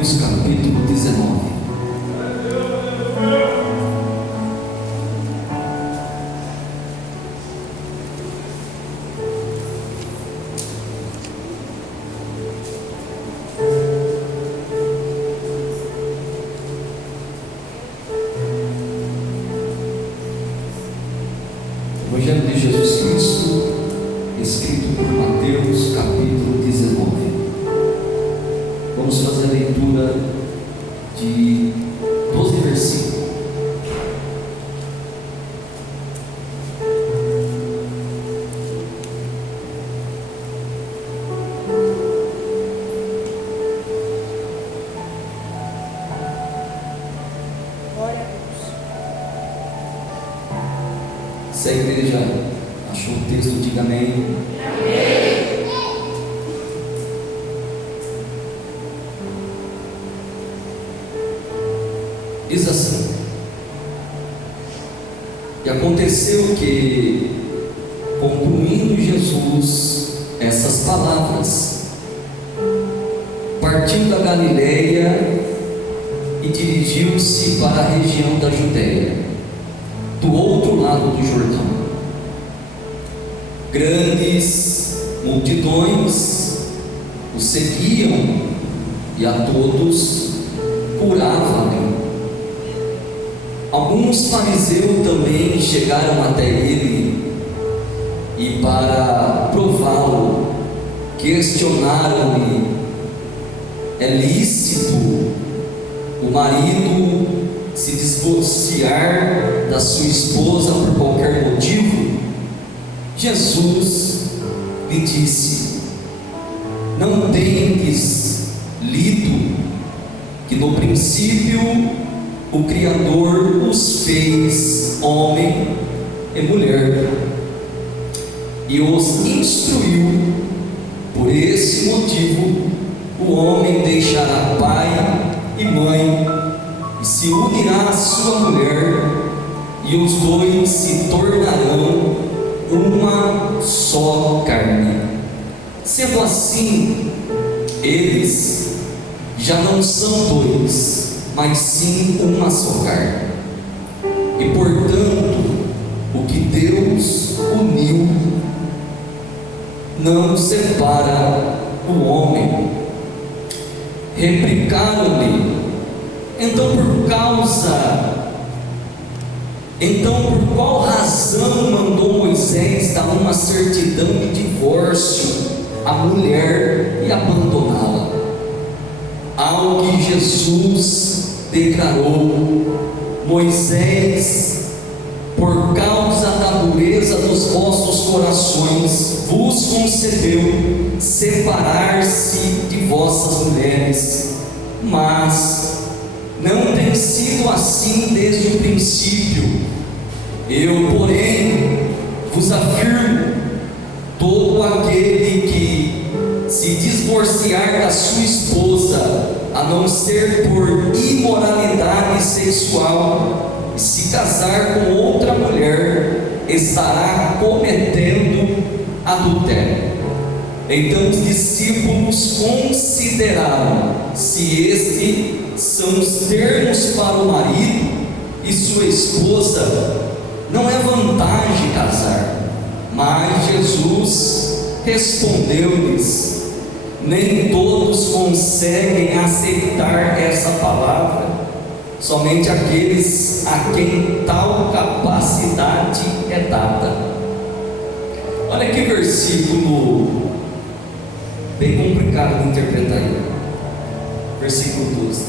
Mateus capítulo 19. Evangelho de Jesus Cristo, escrito por Mateus capítulo 19. Vamos fazer a leitura de 12 versículos. Se a igreja achou o texto, diga amém. Amém. Diz assim: e aconteceu que, concluindo Jesus essas palavras, partiu da Galileia e dirigiu-se para a região da Judéia, do outro lado do Jordão. Grandes multidões o seguiam e a todos curava-lhe. Alguns fariseus também chegaram até ele e, para prová-lo, questionaram-lhe: é lícito o marido se divorciar da sua esposa por qualquer motivo? Jesus lhe disse: não tendes lido que no princípio o Criador os fez homem e mulher, e os instruiu? Por esse motivo o homem deixará pai e mãe e se unirá à sua mulher, e os dois se tornarão uma só carne. Sendo assim, eles já não são dois, mas sim uma só carne. E portanto, o que Deus uniu, não separa o homem. Replicaram-lhe: Então por qual razão mandou Moisés dar uma certidão de divórcio à mulher e abandoná-la? Ao que Jesus declarou: Moisés, por causa da dureza dos vossos corações, vos concedeu separar-se de vossas mulheres, mas não tem sido assim desde o princípio. Eu, porém, vos afirmo: todo aquele que se divorciar da sua esposa, a não ser por imoralidade sexual, e se casar com outra mulher, estará cometendo adultério. Então os discípulos consideraram se estes são os termos para o marido e sua esposa, não é vantagem casar. Mas Jesus respondeu-lhes: nem todos conseguem aceitar essa palavra, somente aqueles a quem tal capacidade é dada. Olha que versículo bem complicado de interpretar aí. Versículo 12: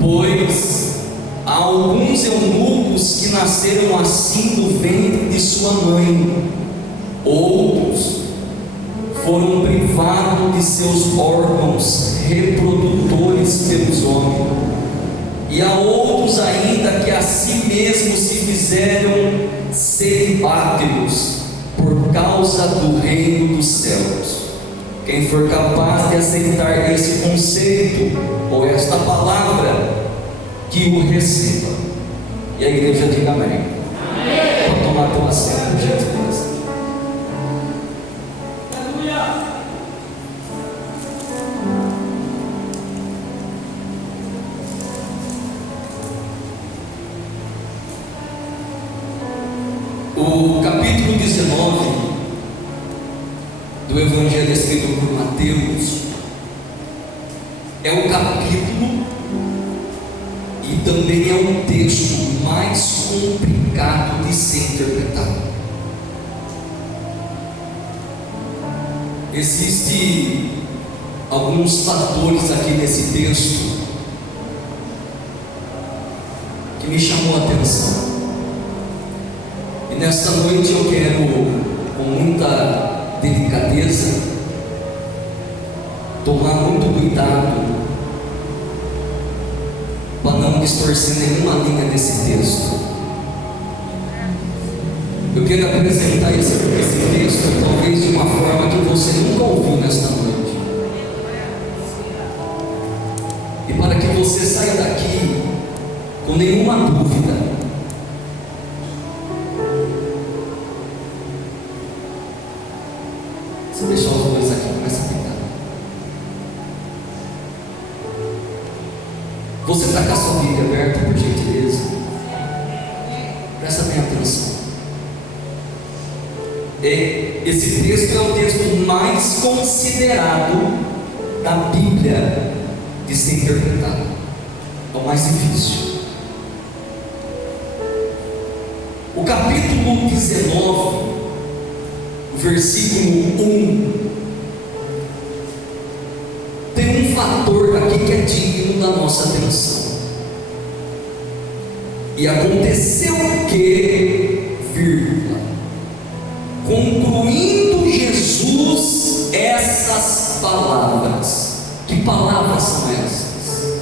pois há alguns eunucos que nasceram assim do ventre de sua mãe, outros foram privados de seus órgãos reprodutores pelos homens, e há outros ainda que a si mesmos se fizeram celibáticos por causa do reino dos céus. Quem for capaz de aceitar esse conceito ou esta palavra, que o receba. E a igreja diga amém. Amém. Pode tomar teu assento, por gentileza. O capítulo 19 do Evangelho escrito por Mateus é o capítulo e também é o texto mais complicado de ser interpretado. Existem alguns fatores aqui nesse texto que me chamou a atenção. E nesta noite eu quero, com muita delicadeza, tomar muito cuidado para não distorcer nenhuma linha desse texto. Eu quero apresentar esse texto talvez de uma forma que você nunca ouviu nesta noite, e para que você saia daqui com nenhuma dúvida. Se deixar os dois aqui, começa a pintar. Você está com a sua Bíblia aberta, por gentileza? Presta bem atenção. Esse texto é o texto mais considerado da Bíblia de ser interpretado. É o mais difícil. O capítulo 19, versículo 1, tem um fator aqui que é digno da nossa atenção. E aconteceu que, vírgula, concluindo Jesus essas palavras. Que palavras são essas?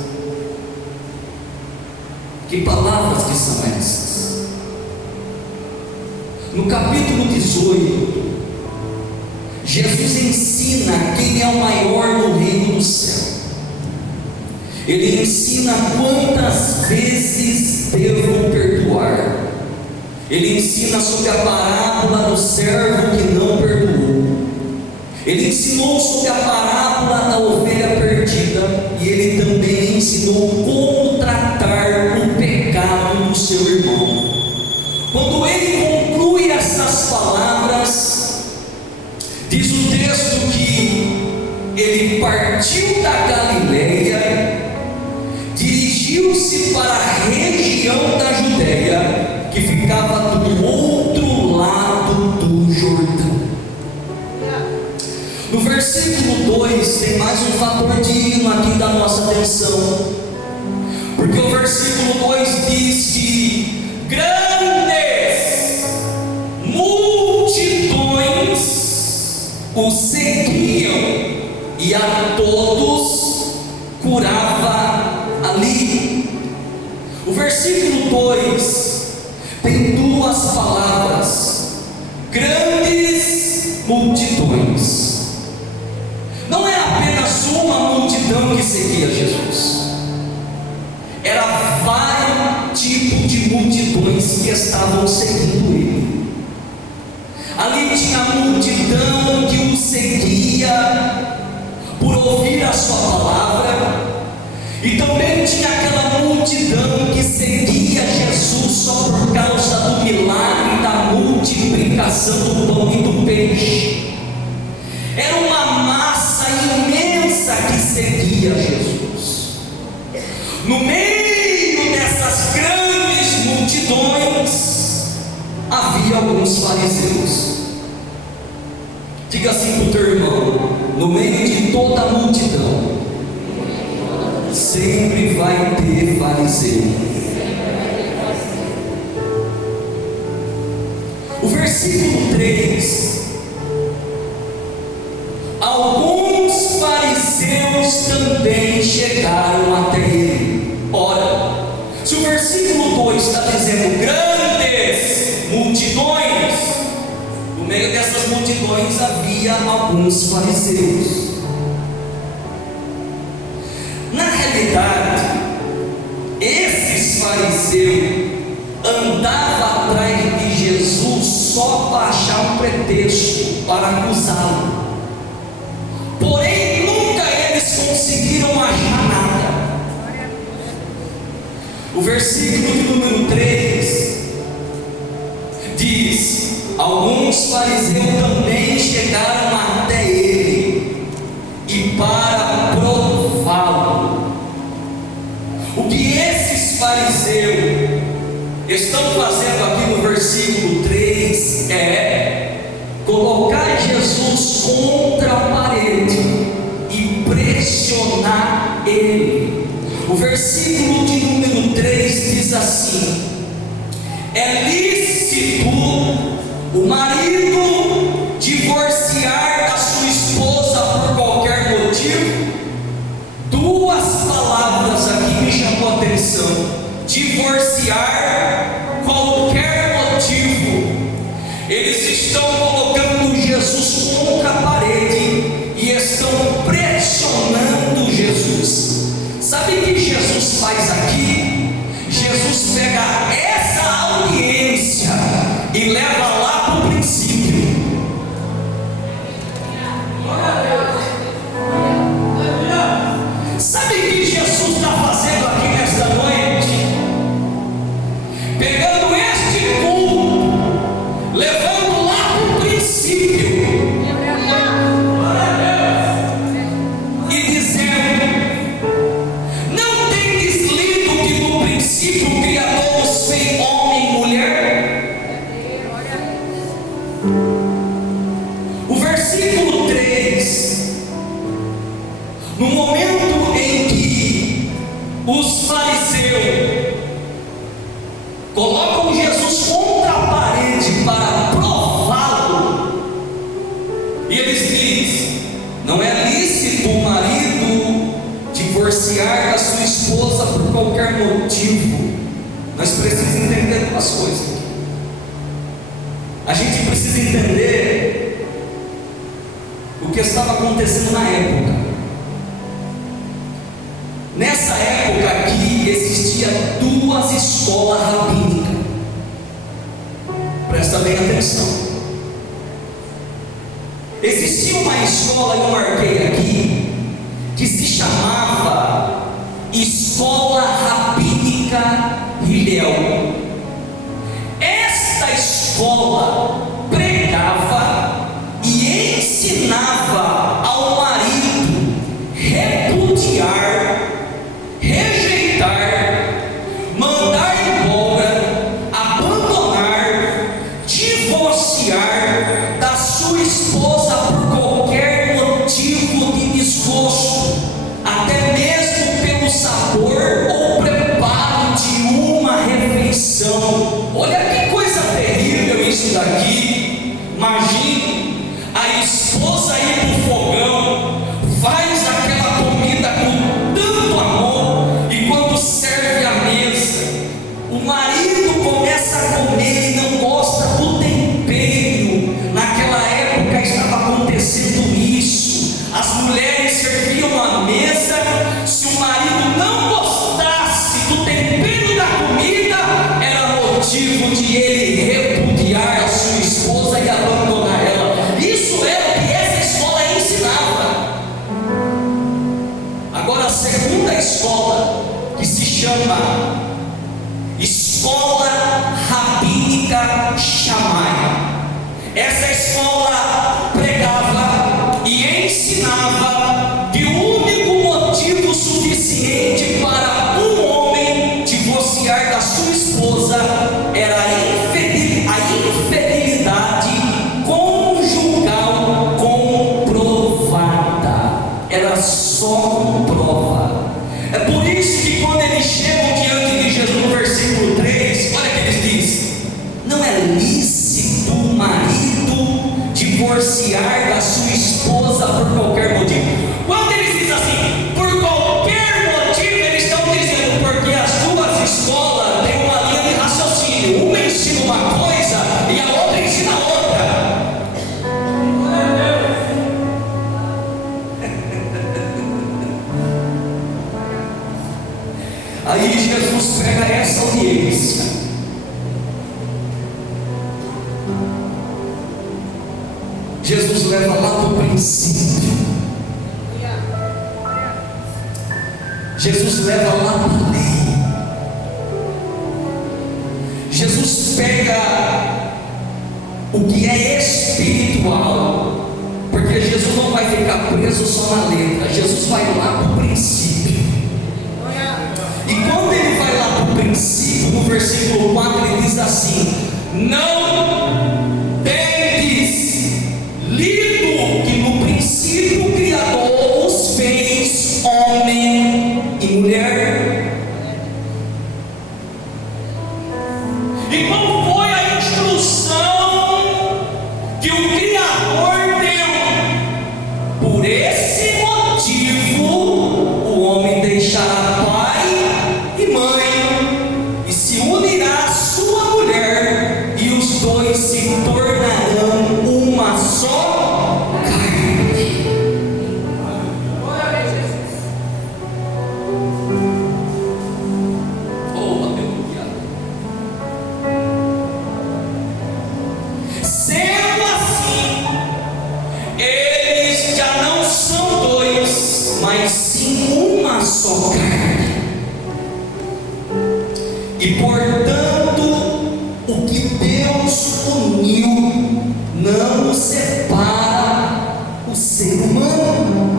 Que palavras que são essas? No capítulo 18, Jesus ensina quem é o maior no reino do céu. Ele ensina quantas vezes devo perdoar. Ele ensina sobre a parábola do servo que não perdoou. Ele ensinou sobre a parábola da ovelha perdida. E ele também ensinou como tratar o pecado do seu irmão. Quando ele conclui essas palavras, diz o texto que ele partiu da Galileia, dirigiu-se para a região da Judéia, que ficava do outro lado do Jordão. No versículo 2 tem mais um fator digno aqui da nossa atenção, porque o versículo 2 diz que grandes multidões o seguiam e a todos curava ali. O versículo 2 tem duas palavras: grandes multidões. Não era apenas uma multidão que seguia Jesus, era vários tipos de multidões que estavam seguindo ele. Ali tinha a multidão que o seguia por ouvir a sua palavra, e também tinha aquela multidão que seguia Jesus só por causa do milagre da multiplicação do pão e do peixe. Era uma massa imensa que seguia Jesus. No meio dessas grandes multidões havia alguns fariseus. Diga assim para o teu irmão: no meio de toda a multidão sempre vai ter fariseu. O versículo 3: alguns fariseus também chegaram até ele. Ora, se o versículo 2 está dizendo grandes multidões, no meio dessas multidões havia alguns fariseus. Na realidade, esses fariseus andavam atrás de Jesus só para achar um pretexto para acusá-lo. Porém, nunca eles conseguiram achar nada. O versículo de número 3 diz: alguns fariseus também chegaram até ele, e para prová-lo. O que esses fariseus estão fazendo aqui no versículo 3 é colocar Jesus contra a parede e pressionar ele. O versículo de número 3 diz assim: é lícito o marido divorciar da sua esposa por qualquer motivo? Duas palavras aqui me chamou a atenção: divorciar, qualquer motivo. Eles estão colocando Jesus contra a parede e estão pressionando Jesus. Sabe o que Jesus faz aqui? Jesus pega essa audiência e leva lá para o princípio. Sabe o que Jesus está fazendo aqui nesta noite? Pegando este culto, levando lá para o princípio e dizendo: não tendes lido que no princípio o Criador os fez homem e mulher? O versículo 3, no momento em que os fariseus colocam Jesus contra a parede para prová-lo, e eles dizem: não é lícito o marido divorciar da sua esposa por qualquer motivo. Nós precisamos entender duas coisas aqui. A gente precisa entender o que estava acontecendo na época. Nessa época aqui existia duas escolas rabínicas. Presta bem atenção. Existia uma escola, eu marquei aqui, que se chamava Escola Rabínica Hillel. Esta escola pregava e ensinava ao marido repudiar, rejeitar, mandar embora, abandonar, divorciar da sua esposa por qualquer motivo de desgosto, até mesmo pelo sabor ou preparo de uma refeição. Olha que coisa terrível isso daqui. Imagine a esposa ir para o fogão, faz aquela comida com tanto amor, e quando serve a mesa, o marido começa a comer e não gosta do tempero. Naquela época estava acontecendo isso. As mulheres serviam a mesa, se o marido não gostasse do tempero da comida, era motivo de ele repudiar a sua esposa e abandonar ela. Isso era o que essa escola ensinava. Agora a segunda escola, que se chama Escola Rabínica Shammai. Essa escola pregava e ensinava que o único motivo suficiente para um homem divorciar da sua esposa era a infidelidade conjugal comprovada. Era só com prova. É por isso que quando eles chegam diante de Jesus no versículo 3, olha o que eles dizem: não é lícito o marido divorciar da sua esposa por qualquer motivo. Quando eles dizem assim, por qualquer motivo, eles estão dizendo porque as duas escolas têm uma linha de raciocínio. Uma ensina uma coisa e a outra ensina outra. Aí Jesus pega essa audiência, Jesus leva lá para o princípio, Jesus leva lá para a lei, Jesus pega o que é espiritual, porque Jesus não vai ficar preso só na letra, Jesus vai lá para o princípio. E quando ele vai lá para o princípio, no versículo 4 ele diz assim: não tendes lido que no princípio o Criador os fez homem e mulher? E qual foi a instrução que o Criador deu? Por esse motivo o homem deixará pai e mãe e se unirá à sua mulher, e os dois se tornarão uma só carne. Oh, aleluia. Sendo assim, eles já não são dois, mas sim uma só carne. E portanto, o que Deus uniu, não separa o ser humano.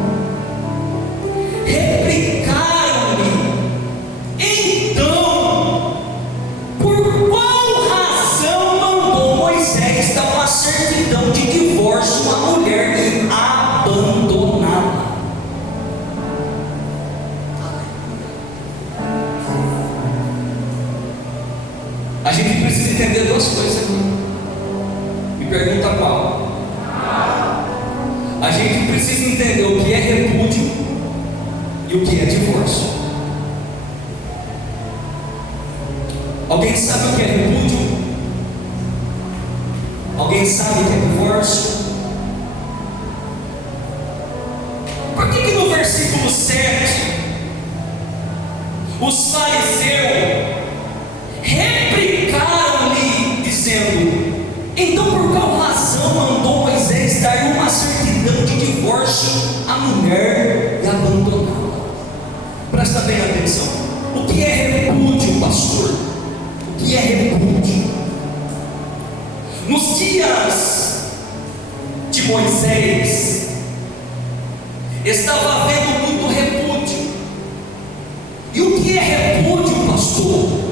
Replicaram-lhe: então, por qual razão mandou Moisés dar uma certidão de divórcio à mulher e abandoná-la? A gente precisa entender duas coisas aqui. Me pergunta qual? A gente precisa entender o que é repúdio e o que é divórcio. Alguém sabe o que é repúdio? Alguém sabe o que é divórcio? Por que no versículo 7 os fariseus replicaram-lhe, dizendo: então por qual razão mandou Moisés dar uma certidão de divórcio à mulher e abandoná-la? Presta bem atenção. O que é repúdio, pastor? O que é repúdio? Nos dias de Moisés estava havendo muito repúdio. E o que é repúdio, pastor?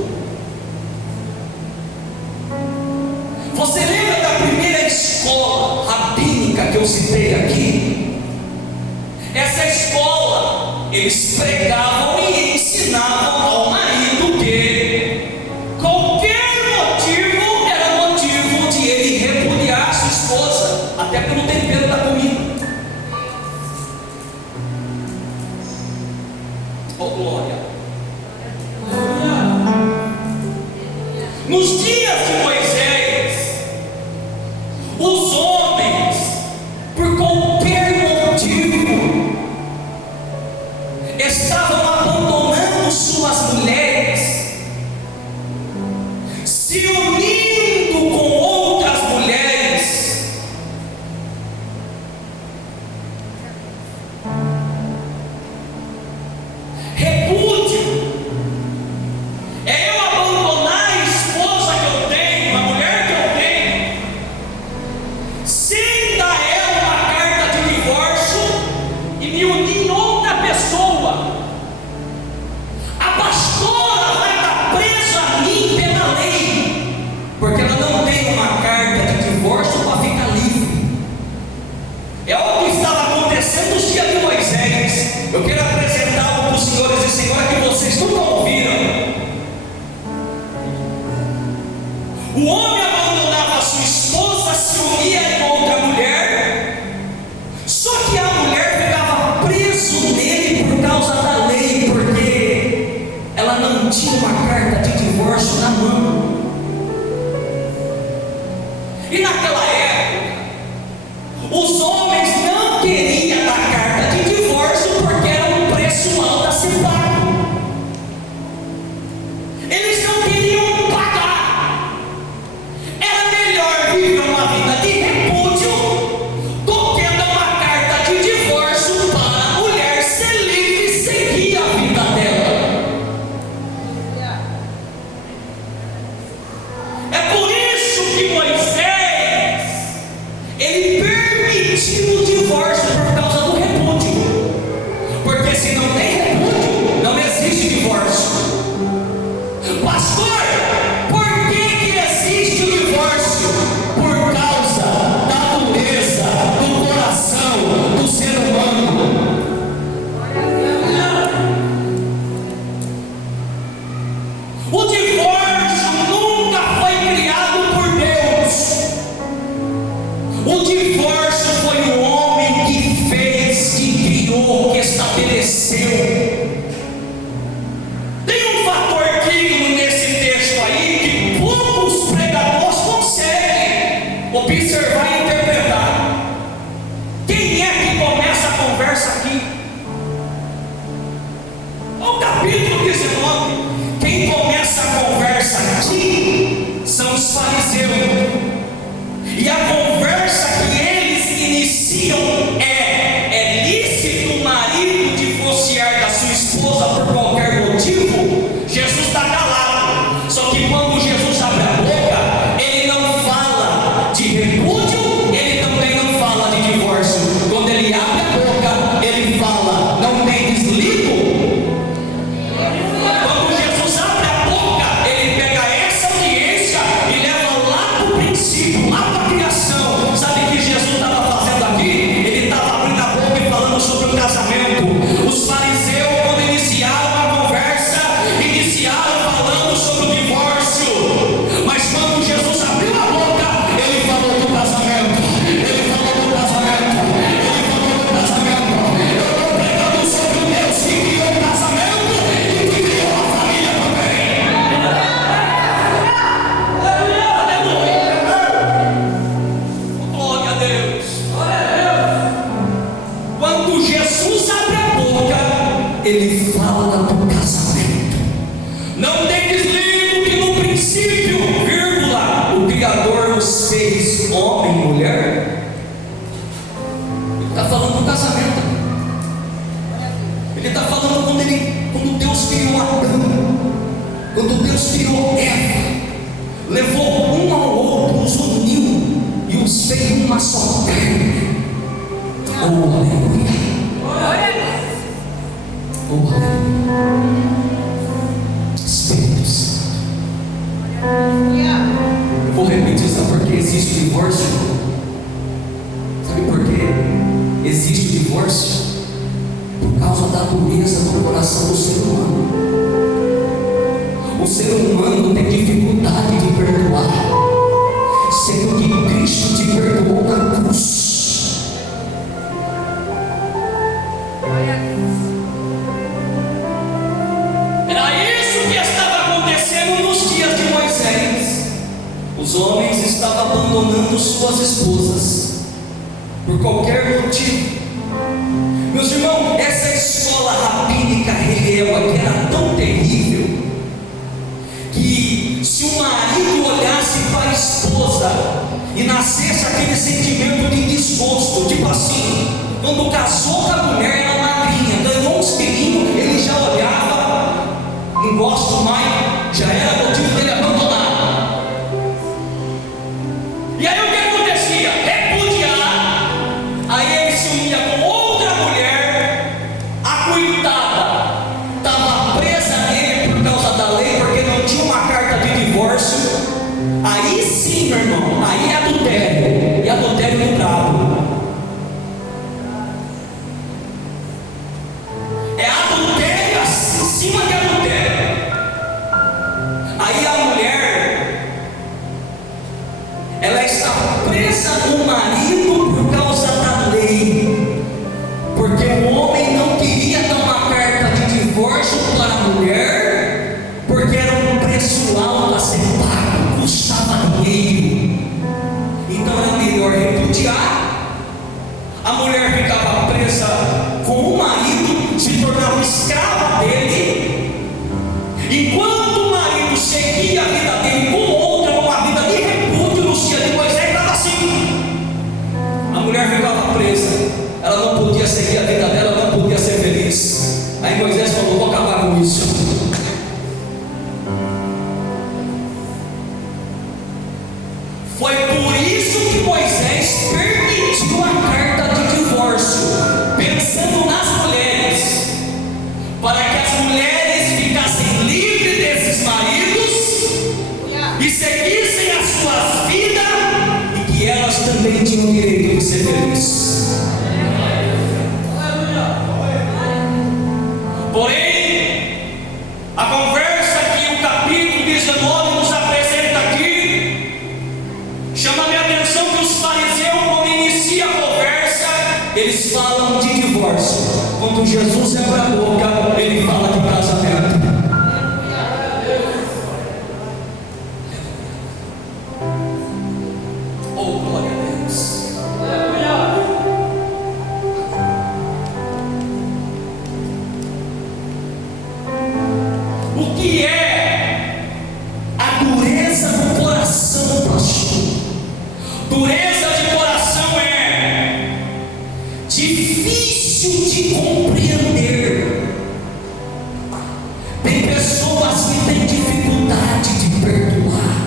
Você lembra da primeira escola rabínica que eu citei aqui? Essa escola, eles pregavam e ensinavam ao marido que qualquer motivo era motivo de ele repudiar sua esposa, até pelo tempero da comida. Oh, glória! Nos dias de Moisés, os homens, por qualquer motivo, estavam abandonando suas mulheres, se unindo com outras mulheres. Repúdio é eu abandonar a esposa que eu tenho, a mulher que eu tenho, sem dar a ela uma carta de divórcio e me unir em outra pessoa. A pastora vai estar presa a mim pela lei, porque ela não tem uma carta de divórcio para ficar livre. É o que estava acontecendo nos dias de Moisés. Eu quero apresentar algo para os senhores e senhoras que vocês nunca ouviram. O homem abandonava a sua esposa, se unia em outra mulher, só que a mulher ficava preso nele por causa da lei, porque ela não tinha uma carta de divórcio na mão. E naquela época, os homens não queriam dar carta de divórcio porque era um preço alto a ser pago. Eles não queriam pagar. Era melhor viver uma vida de repúdio do que dar uma carta de divórcio para a mulher ser livre e seguir a vida dela. É por isso que Moisés editou, que estabeleceu. Tem um fator digno nesse texto aí que poucos pregadores conseguem observar e interpretar. Quem é que começa a conversa aqui? O capítulo 19. Quem começa a conversa aqui são os fariseus. E a conversa que eles iniciam é lícito o marido divorciar da sua esposa por qualquer motivo? Jesus está calado. Só que quando Jesus abre a boca, ele não fala de repúdio, ele também não fala de divórcio. Quando ele abre a boca, ele fala: não tem desligo. Quando Jesus abre a boca, ele pega essa audiência e leva lá para o princípio, lá para a criação. Sabe o que Jesus estava fazendo aqui? Ele estava abrindo a boca e falando sobre o casamento. Os fariseus, quando iniciaram a conversa, iniciaram falando sobre o divórcio. Mas quando Jesus abriu a boca, ele falou do casamento. Ele falou do casamento. Ele falou do casamento. Eu estou pregando sobre o Deus que criou o casamento e que criou a família também. Glória a Deus. Quando Jesus abre a boca, ele fala do casamento. Não tem desligo que no princípio, vírgula, o Criador os fez homem e mulher. Ele está falando do casamento. Ele está falando quando Deus criou Adão, quando Deus criou Eva, levou um ao outro, os uniu e os fez uma só carne. Oh, aleluia. Oh, aleluia. Espírito Santo. Eu vou repetir, sabe por que existe o divórcio? Sabe por que existe o divórcio? Por causa da dureza do coração do ser humano. O ser humano tem dificuldade de perdoar, sendo que Cristo te perdoou na cruz. Era isso que estava acontecendo nos dias de Moisés. Os homens estavam abandonando suas esposas por qualquer motivo. Meus irmãos, essa escola rabínica rebelde que era tão terrível que se o marido olhasse para a esposa e nascesse aquele sentimento de desgosto, tipo assim, quando casou com a mulher, era magrinha, ganhou uns filhinhos, ele já olhava, não gosto mais, já era motivo dele abandonar. E aí o que acontecia? Repudiar. Aí ele se unia com outra mulher, a coitada estava presa nele por causa da lei, porque não tinha uma carta de divórcio. Aí sim, meu irmão, aí é adultério, e adultério do brabo. É adultério em cima de adultério. Aí a mulher, ela está presa no marido por causa da lei, porque o homem não queria dar uma carta de divórcio para a mulher, porque era um preço alto a ser pago, custava dinheiro. Então era melhor repudiar. A mulher ficava presa com o marido, se tornava escrava dele, enquanto o marido seguia a vida dele com outra, uma vida de repúdio. Nos dias de Moisés estava assim. A mulher ficava presa, ela não podia seguir a vida dela, não podia ser feliz. Aí Moisés falou: vou acabar com isso. Foi por isso que Moisés permitiu a carta de divórcio, pensando nas mulheres, para que as mulheres ficassem livres desses maridos e seguissem as suas vidas, e que elas também tinham o direito de ser felizes. Porém, a conversa que o capítulo 19 nos apresenta aqui chama a minha atenção, que os fariseus, quando inicia a conversa, eles falam de divórcio. quando Jesus abre a boca, ele fala de casamento. Oh, glória a Deus. O que é a dureza do coração, pastor? Dureza de coração é difícil de compreender. Tem pessoas que têm dificuldade de perdoar.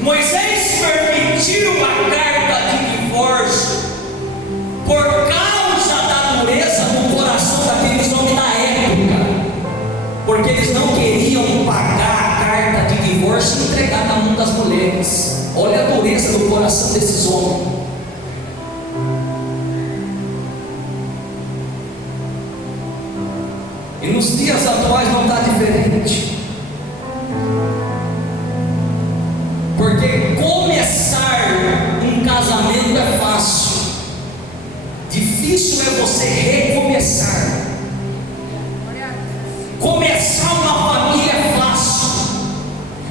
Moisés permitiu a carta de divórcio por causa da dureza do coração daqueles homens da época, porque eles não queriam pagar a carta de divórcio e entregar na mão das mulheres. Olha a dureza do coração desses homens. E nos dias atuais não está diferente, porque começar um casamento é fácil, difícil é você recomeçar. Começar uma família é fácil,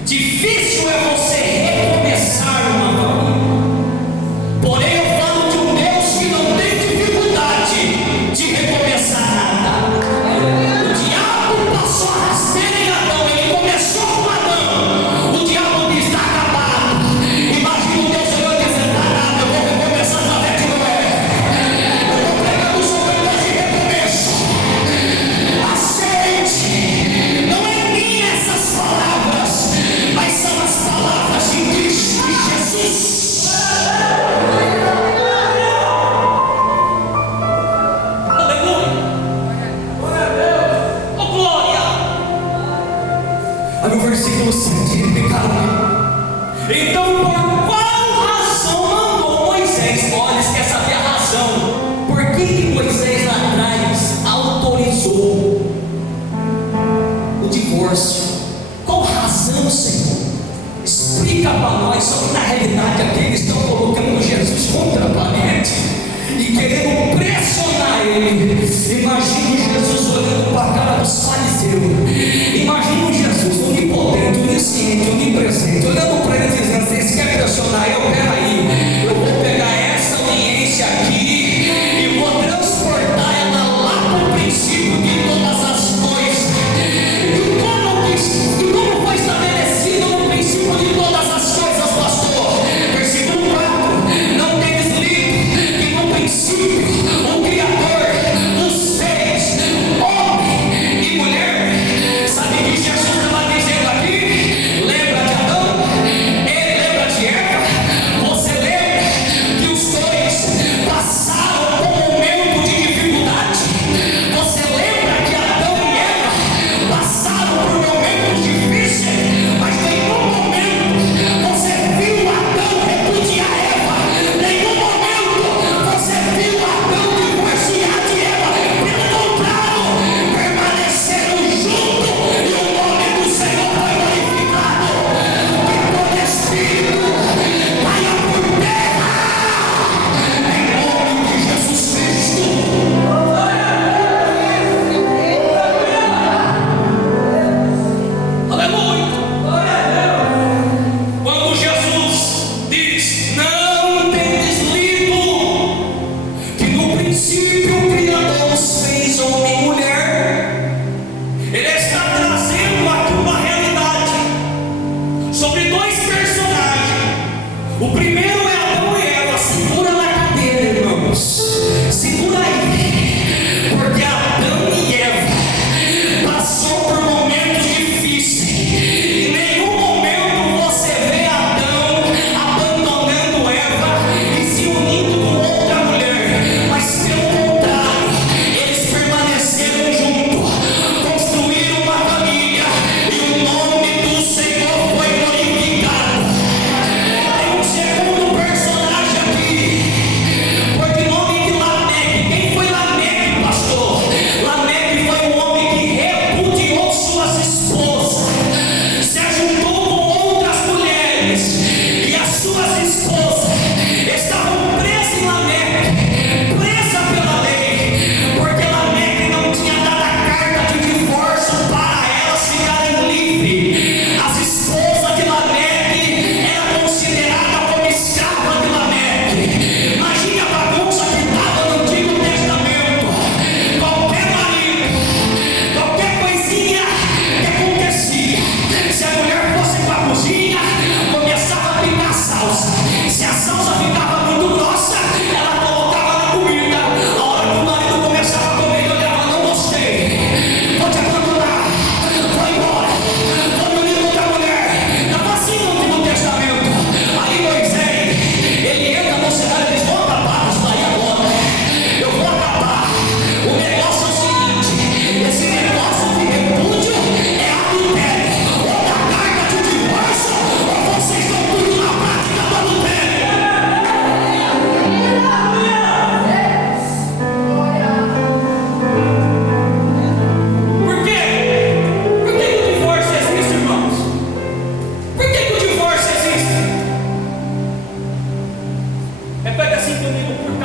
difícil é você recomeçar uma família. Porém, eu falo de um Deus que não tem dificuldade de recomeçar nada. O diabo passou a rasteira em Adão, ele começou com Adão. O diabo diz: está acabado. Imagina o Deus olhando e dizendo: está nada, eu vou recomeçar através de Noé. Eu vou pregar no Senhor Deus de recomeço.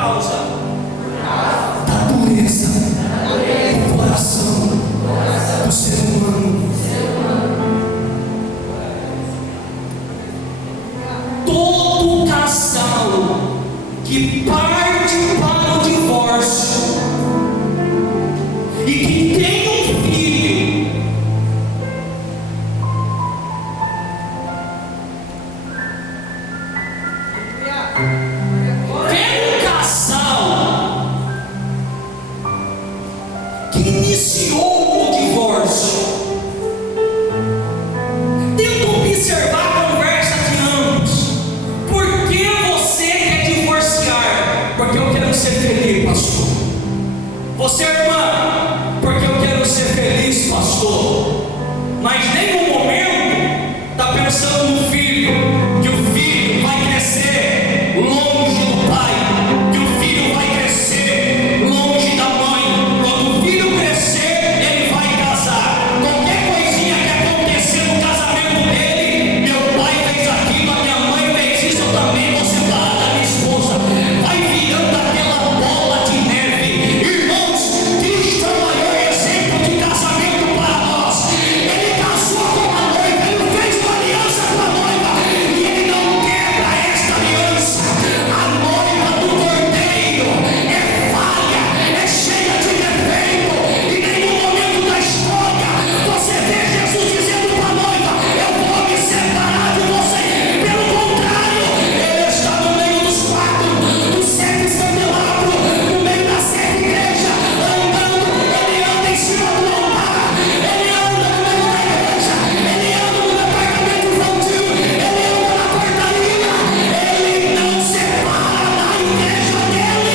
causa da dureza do coração do ser humano. Todo casal que parte para o divórcio e que tem um filho, tem um casal que iniciou o divórcio, tenta observar a conversa de ambos. Por que você quer divorciar? Porque eu quero ser feliz, pastor. Você, irmã, porque eu quero ser feliz, pastor. Mas nem no momento está pensando no filho, que o filho vai crescer longe do pai, que o filho vai crescer longe da mãe. Quando o filho crescer, ele vai casar. Qualquer coisinha que acontecer no casamento dele, meu pai fez aquilo, a minha mãe fez isso, eu também vou separar da minha esposa. Vai virando aquela bola de neve. Irmãos, Cristo é o maior exemplo de casamento para nós. Ele casou com a noiva, ele fez uma aliança com a noiva, e ele não quebra esta aliança. A noiva do cordeiro é falha, é cheia de defeito. Em nenhum momento da história você vê Jesus dizendo para a noiva: eu vou me separar de você. Pelo contrário, ele está no meio dos quatro, dos sete candelabros, no meio da sete igrejas, andando. Ele anda em cima do altar, ele anda no meio da igreja, ele anda no departamento infantil, ele anda na portaria. Ele não separa da igreja dele.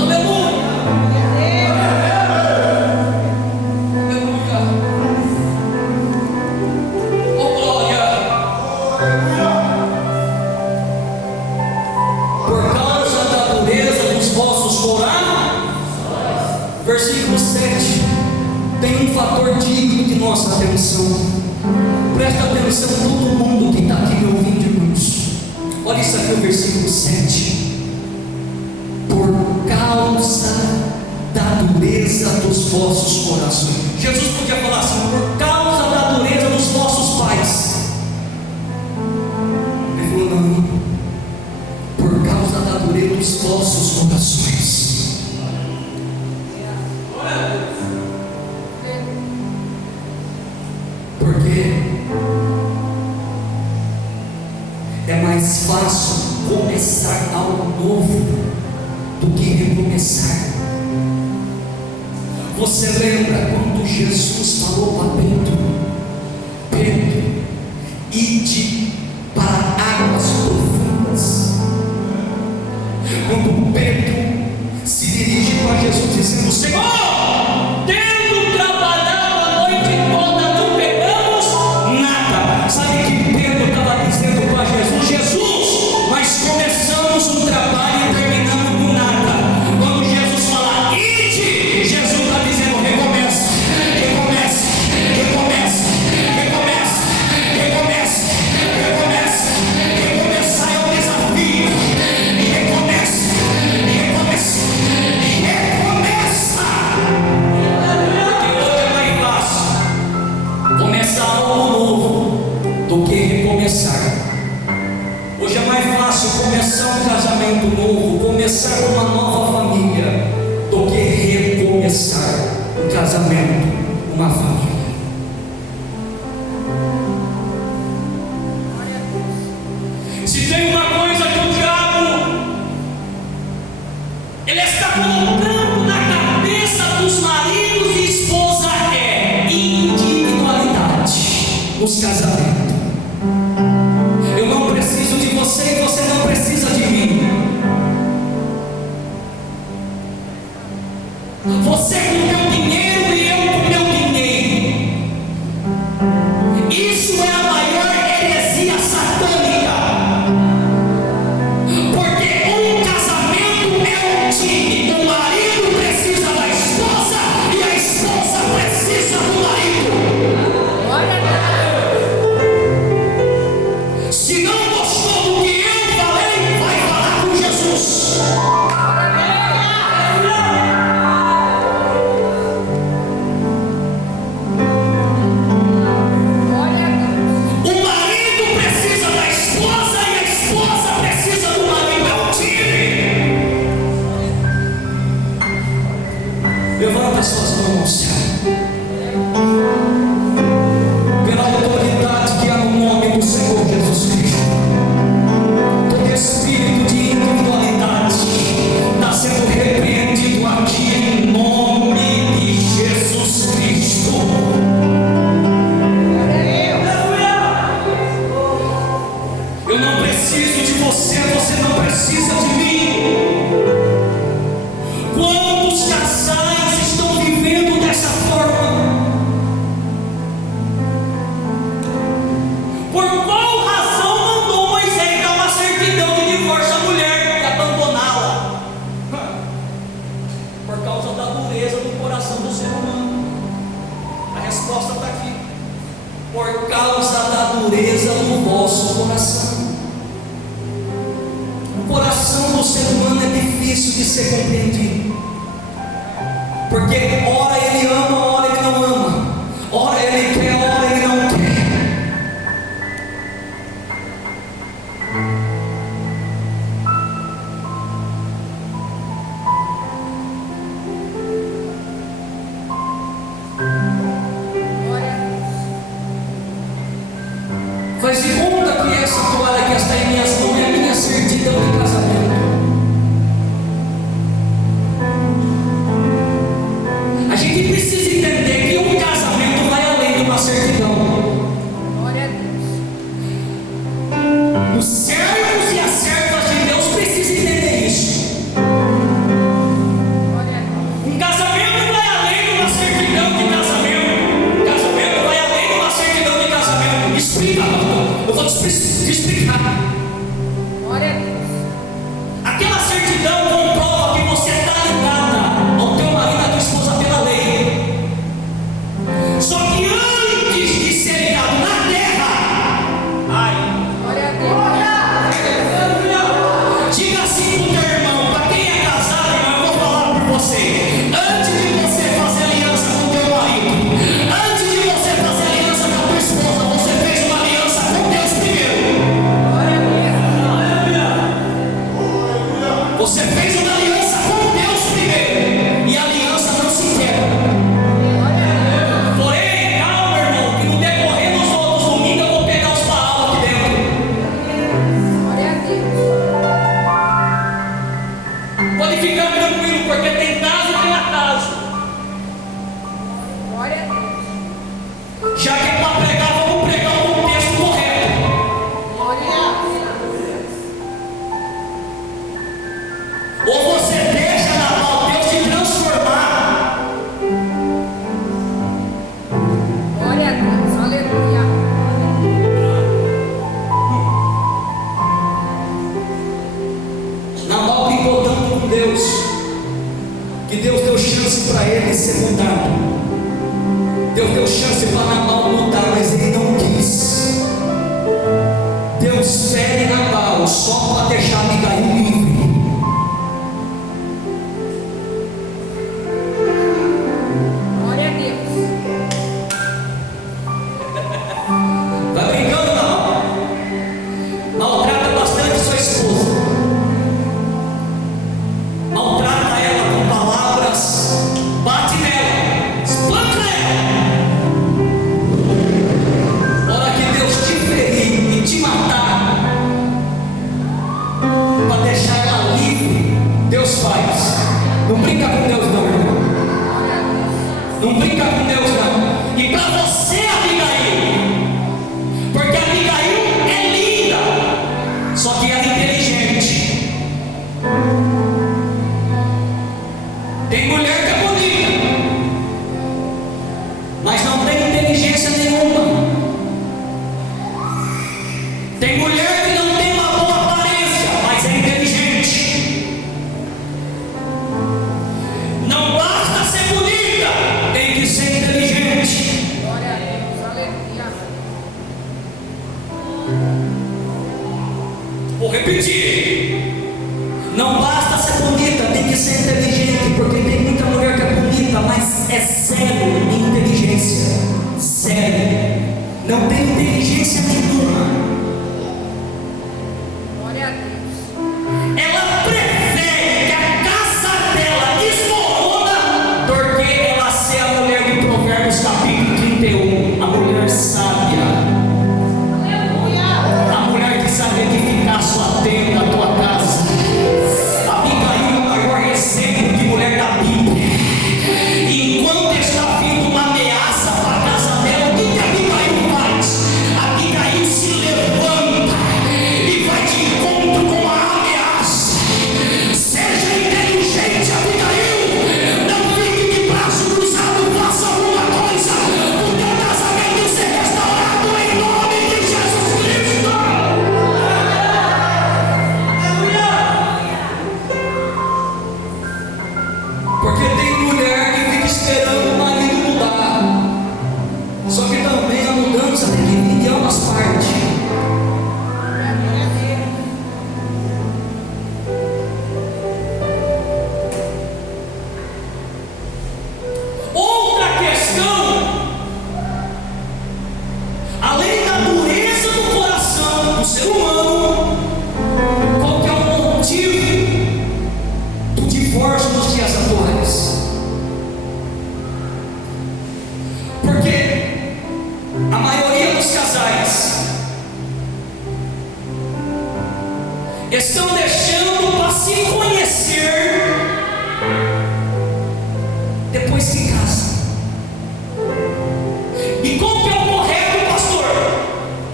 Aleluia. Aleluia. Oh, glória. Por causa da dureza dos vossos corações. Versículo 7. Tem um fator digno de nossa atenção. Presta atenção, todo mundo que está aqui me ouvindo, irmãos. Olha isso aqui, o versículo 7. Por causa da dureza dos vossos corações. Jesus podia falar assim: por causa da dureza dos vossos pais. Ele falou: não, por causa da dureza dos vossos corações. Porque é mais fácil começar algo novo do que recomeçar. Você lembra quando Jesus falou para Pedro: Pedro, ide para águas profundas? Quando Pedro se dirige para Jesus dizendo: Senhor, tendo trabalhado a noite toda, não pegamos nada. Sabe o que Pedro estava dizendo para Jesus? Jesus, nós começamos um trabalho e terminamos com nada. Quando Jesus fala ide, Jesus está dizendo: recomeça, recomeça, recomeça, recomeça, recomeça, recomeça. Recomeçar é um desafio. E recomeça, e recomeça, e recomeça. Porque hoje é mais fácil começar algo novo do que recomeçar. Hoje é mais fácil começar um casamento novo, começar uma nova família, do que recomeçar um casamento, uma família. Se tem uma coisa que o diabo ele está colocando na cabeça dos maridos e esposa é individualidade nos casamentos. Eu não preciso de você e você não precisa de mim. Você com o meu dinheiro e eu com o meu dinheiro. Isso é a maior heresia satânica. Porque um casamento é um time. O marido precisa da esposa e a esposa precisa do marido. por causa da dureza do vosso coração. O coração do ser humano é difícil de ser compreendido, porque ora ele ama, ora ele não ama, ora ele quer, ora ele não quer. Faz de conta que essa toalha que está em minhas mãos é a minha certidão de casamento. A gente precisa entender que um casamento vai além de uma certidão. Glória a Deus. Os servos e as servas de Deus precisam entender isso. Glória a Deus. Um casamento vai além de uma certidão de casamento. Um casamento vai além de uma certidão de casamento. Explica, pastor. Eu vou te explicar. Glória a Deus. Aquela certidão comprova que você está ligada ao teu marido, à tua esposa pela lei. Só que antes de ser ligado na terra, Glória a Deus. diga assim para o teu irmão, para quem é casado, irmão, eu vou falar por você. Antes de você fazer aliança com o teu marido, antes de você fazer aliança com a tua esposa, você fez uma aliança com Deus primeiro. Glória a Deus. Você fez uma aliança com Deus primeiro, e a aliança não se quebra. Glória a Deus. Porém, calma, irmão, que no decorrer dos outros domingos eu vou pegar os palavras aqui dentro. Glória a Deus. Pode ficar tranquilo, porque tem caso e tem acaso. Glória a Deus. Já que é para pregar, vamos pregar o contexto correto. Glória a Deus. Ou você deixa Nabal, Deus te transformar. Glória a Deus. Aleluia. Nabal brigou tanto com Deus, que Deus deu chance para ele ser mudado. Deus deu chance para Nabal mudar, mas ele não quis. Deus fere Nabal só para deixar Abigail livre. Glória a Deus. Vai brincando, Nabal. Maltrata bastante sua esposa. Maltrata ela com palavras. Bate nela. Espanca ela. Hora que Deus te ferir e te matar, para deixar ela livre, Deus faz. Não brinca com Deus, não, irmão. Não brinca com Deus, não. E para você, Abigail, porque Abigail é linda, só que ela é inteligente. Tem mulher que é bonita, mas não tem inteligência nenhuma. Tem mulher que não tem uma boa aparência, mas é inteligente. Não basta ser bonita, tem que ser inteligente. Glória a Deus. Aleluia. Vou repetir. Não basta ser bonita, tem que ser inteligente, porque tem muita mulher que é bonita, mas é zero em inteligência. Zero. Não tem inteligência nenhuma. Glória a Deus. Ela prefere que a casa dela desmorona do que ela ser a mulher de Provérbios capítulo 31, a mulher sábia, a mulher que sabe edificar a sua tenda, a tua casa. Abigail é o maior exemplo de mulher da Bíblia. Enquanto está vindo uma ameaça para a casa dela, o que Abigail faz? Abigail se levanta e vai de encontro com a ameaça. Seja inteligente, Abigail. Não fique de braço cruzado, faça alguma coisa. O teu casamento ser restaurado em nome de Jesus Cristo. Porque tem mulher que fica esperando o marido mudar. Só que também a mudança ambas partes. Glória a Deus. Outra questão, além da dureza do coração do ser humano, qual que é o motivo do divórcio nos dias atuais? Porque a maioria dos casais estão deixando para se conhecer depois que casa. E qual que é o correto, pastor?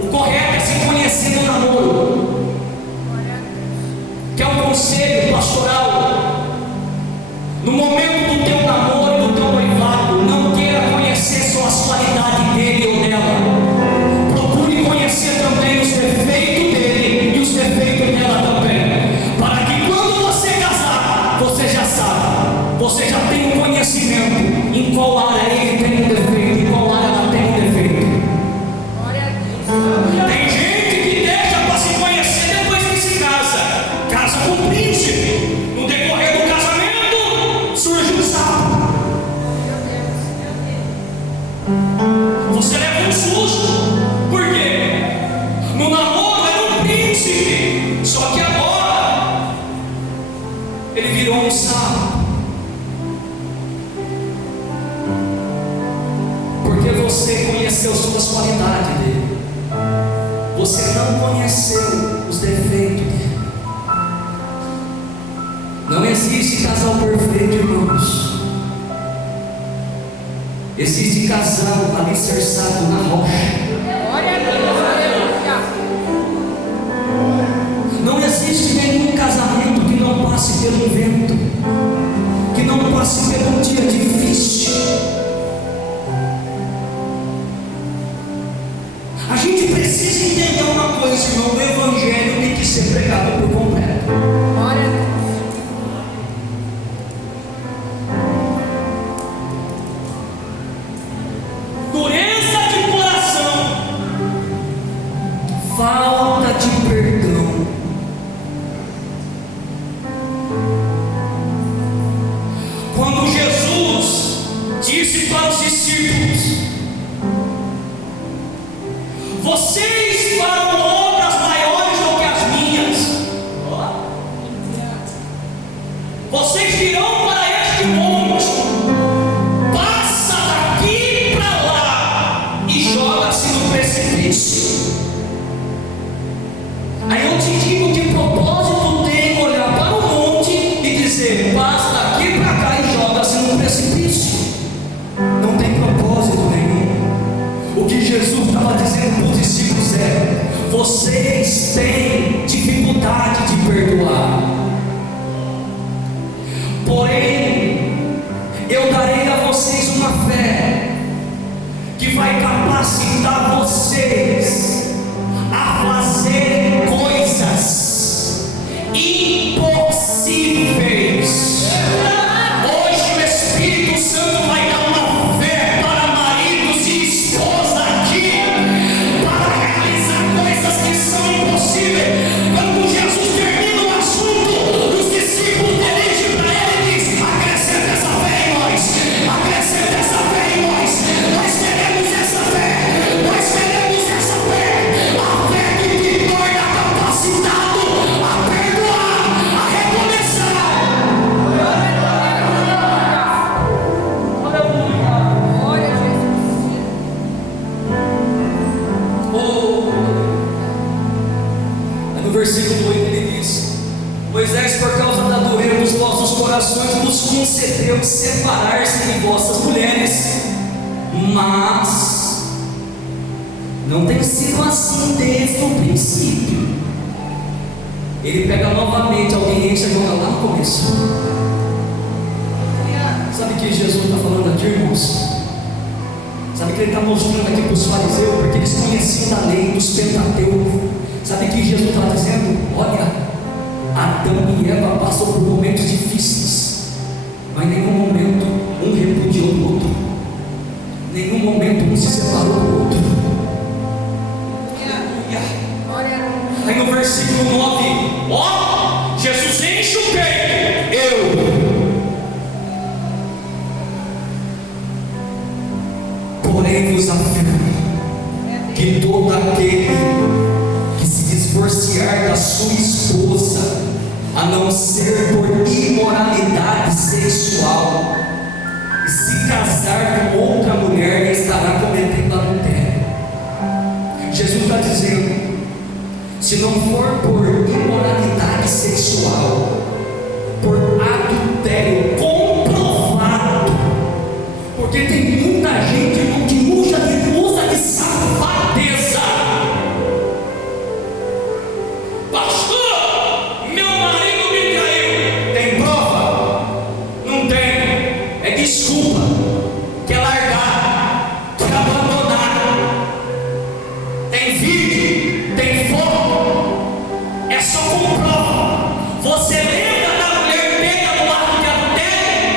O correto é se conhecer no namoro, Glória a Deus. que é um conselho pastoral. No momento do teu namoro e do teu noivado, não queira conhecer só as qualidades dele ou dela. Procure conhecer também os defeitos dele e os defeitos dela também, para que quando você casar, você já sabe, você já tem um conhecimento em qual área ele tem um defeito, em qual área ela tem um defeito. Glória a Deus. Tem gente que deixa para se conhecer depois que se casa. Casa com o príncipe. No decorrer do casamento, surge um sapo. Meu Deus. Você leva um susto. Por quê? No namoro era um príncipe. Só que agora ele virou um sapo. Porque você conheceu suas qualidades dele. Você não conheceu os defeitos dele. Não existe casal perfeito, irmãos. Existe casal alicerçado na rocha. Glória a Deus. Aleluia. Não existe nenhum casamento que não passe pelo vento, que não passe pelo dia difícil. A gente precisa entender uma coisa, irmão: o evangelho tem que ser pregado por completo. Glória a Deus. Dureza de coração, falta de perdão. Quando Jesus disse para os discípulos: vocês farão obras maiores do que as minhas. Vocês virão para este monte, passa daqui para lá e joga-se no precipício. Aí eu te digo: que propósito tem olhar para o monte e dizer passa daqui para cá e joga-se no precipício? Não tem propósito nenhum. O que Jesus estava dizendo para os discípulos é: vocês têm dificuldade de perdoar. Porém, eu darei a vocês uma fé que vai capacitar vocês a fazer coisas impossíveis. Hoje o Espírito Santo vai dar uma fé para maridos e esposas aqui, para realizar coisas que são impossíveis. Quando Jesus termina o assunto, os discípulos dirigem para ele e dizem: acrescenta essa fé em nós, acrescenta essa fé em nós. Nós queremos essa fé, nós queremos essa fé, a fé que te torna capacitado a perdoar, a recomeçar. Glória a Jesus. Aí no versículo 8 ele diz: Moisés, por causa da dureza dos vossos corações, nos concedeu separar-se de vossas mulheres, mas não tem sido assim desde o princípio. Ele pega novamente alguém e joga lá no começo. Sabe o que Jesus está falando aqui, irmãos? Sabe o que ele está mostrando aqui para os fariseus? Porque eles conheciam da lei dos Pentateuco. Sabe o que Jesus está dizendo? Olha, Adão e Eva passam por momentos difíceis, mas em nenhum momento um repudiou o outro, em nenhum momento um se separou do outro. que todo aquele que se divorciar da sua esposa, a não ser por imoralidade sexual, e se casar com outra mulher, estará cometendo adultério. Jesus está dizendo: se não for por imoralidade sexual, por adultério comprovado, porque tem muita gente que usa de safadeza. Pastor, meu marido me traiu. Tem prova? Não tem. É desculpa. Quer largar, quer abandonar. Tem vídeo, tem foto. É só com prova. Você lembra da mulher pega no ato de adultério?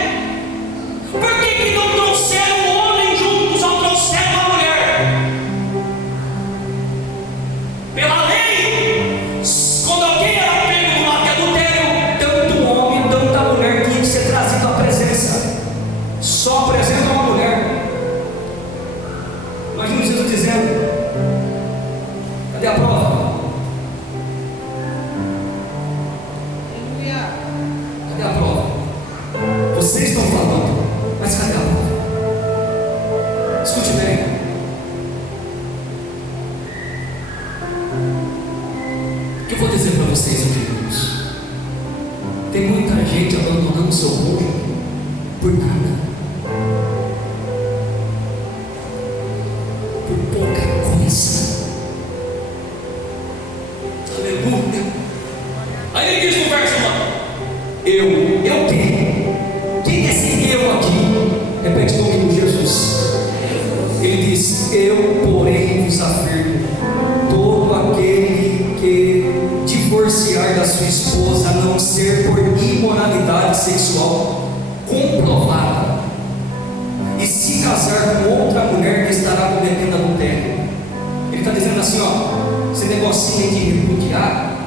Por que não trouxeram o homem junto, só trouxeram a mulher? Pela lei, quando alguém era pego no ato de adultério, tanto o homem, tanto a mulher tinha que ser trazido à presença. Só apresenta uma mulher. Imagina Jesus dizendo: cadê a prova? Cadê a prova? Vocês estão falando, mas cadê a prova? Escute bem. O que eu vou dizer para vocês, queridos? Tem muita gente abandonando seu cônjuge por nada, por pouca coisa. Aleluia. Aí ele diz no verso 1: eu quem? Quem é esse eu aqui? Repete comigo: Jesus. Ele diz: eu, porém, vos afirmo, todo aquele que divorciar da sua esposa, a não ser por imoralidade sexual comprovada, e se casar com outra mulher, que estará cometendo adultério. Ele está dizendo assim: ó, esse negocinho de repudiar,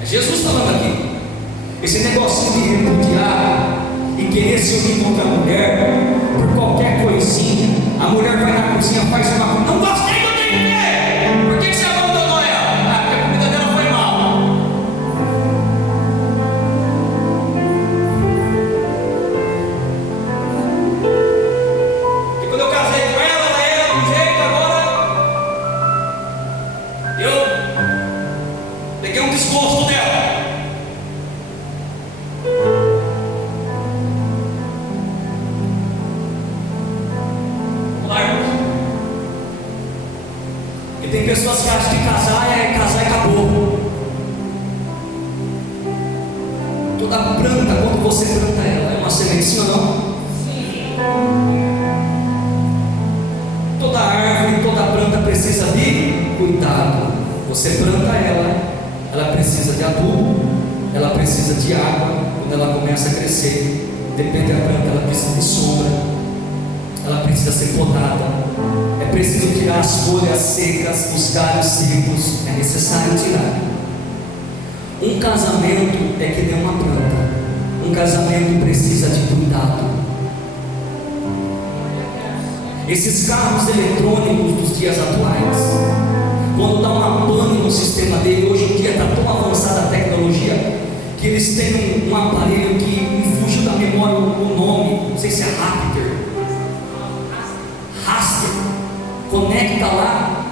é Jesus falando aqui. Esse negocinho de repudiar e querer se unir com outra mulher por qualquer coisinha. A mulher vai na cozinha, faz uma coisa: não gostei do tempero. Por que você abandonou ela? Ah, porque a comida dela foi mal. E quando eu casei com ela, ela era de um jeito, agora eu peguei um desgosto dela. E tem pessoas que acham que casar é casar e acabou. Toda planta, quando você planta ela, é uma semente ou não? Sim. Toda árvore, toda planta precisa de cuidado. Você planta ela, ela precisa de adubo, ela precisa de água. Quando ela começa a crescer, depende da planta, ela precisa de sombra, ela precisa ser podada. É preciso tirar as folhas secas, os galhos secos, é necessário tirar. Um casamento é que nem uma planta. Um casamento precisa de cuidado. Esses carros eletrônicos dos dias atuais, quando dá uma pane no sistema dele, hoje em dia está tão avançada a tecnologia que eles têm um aparelho que me fugiu da memória o nome, não sei se é Raptor. Conecta lá,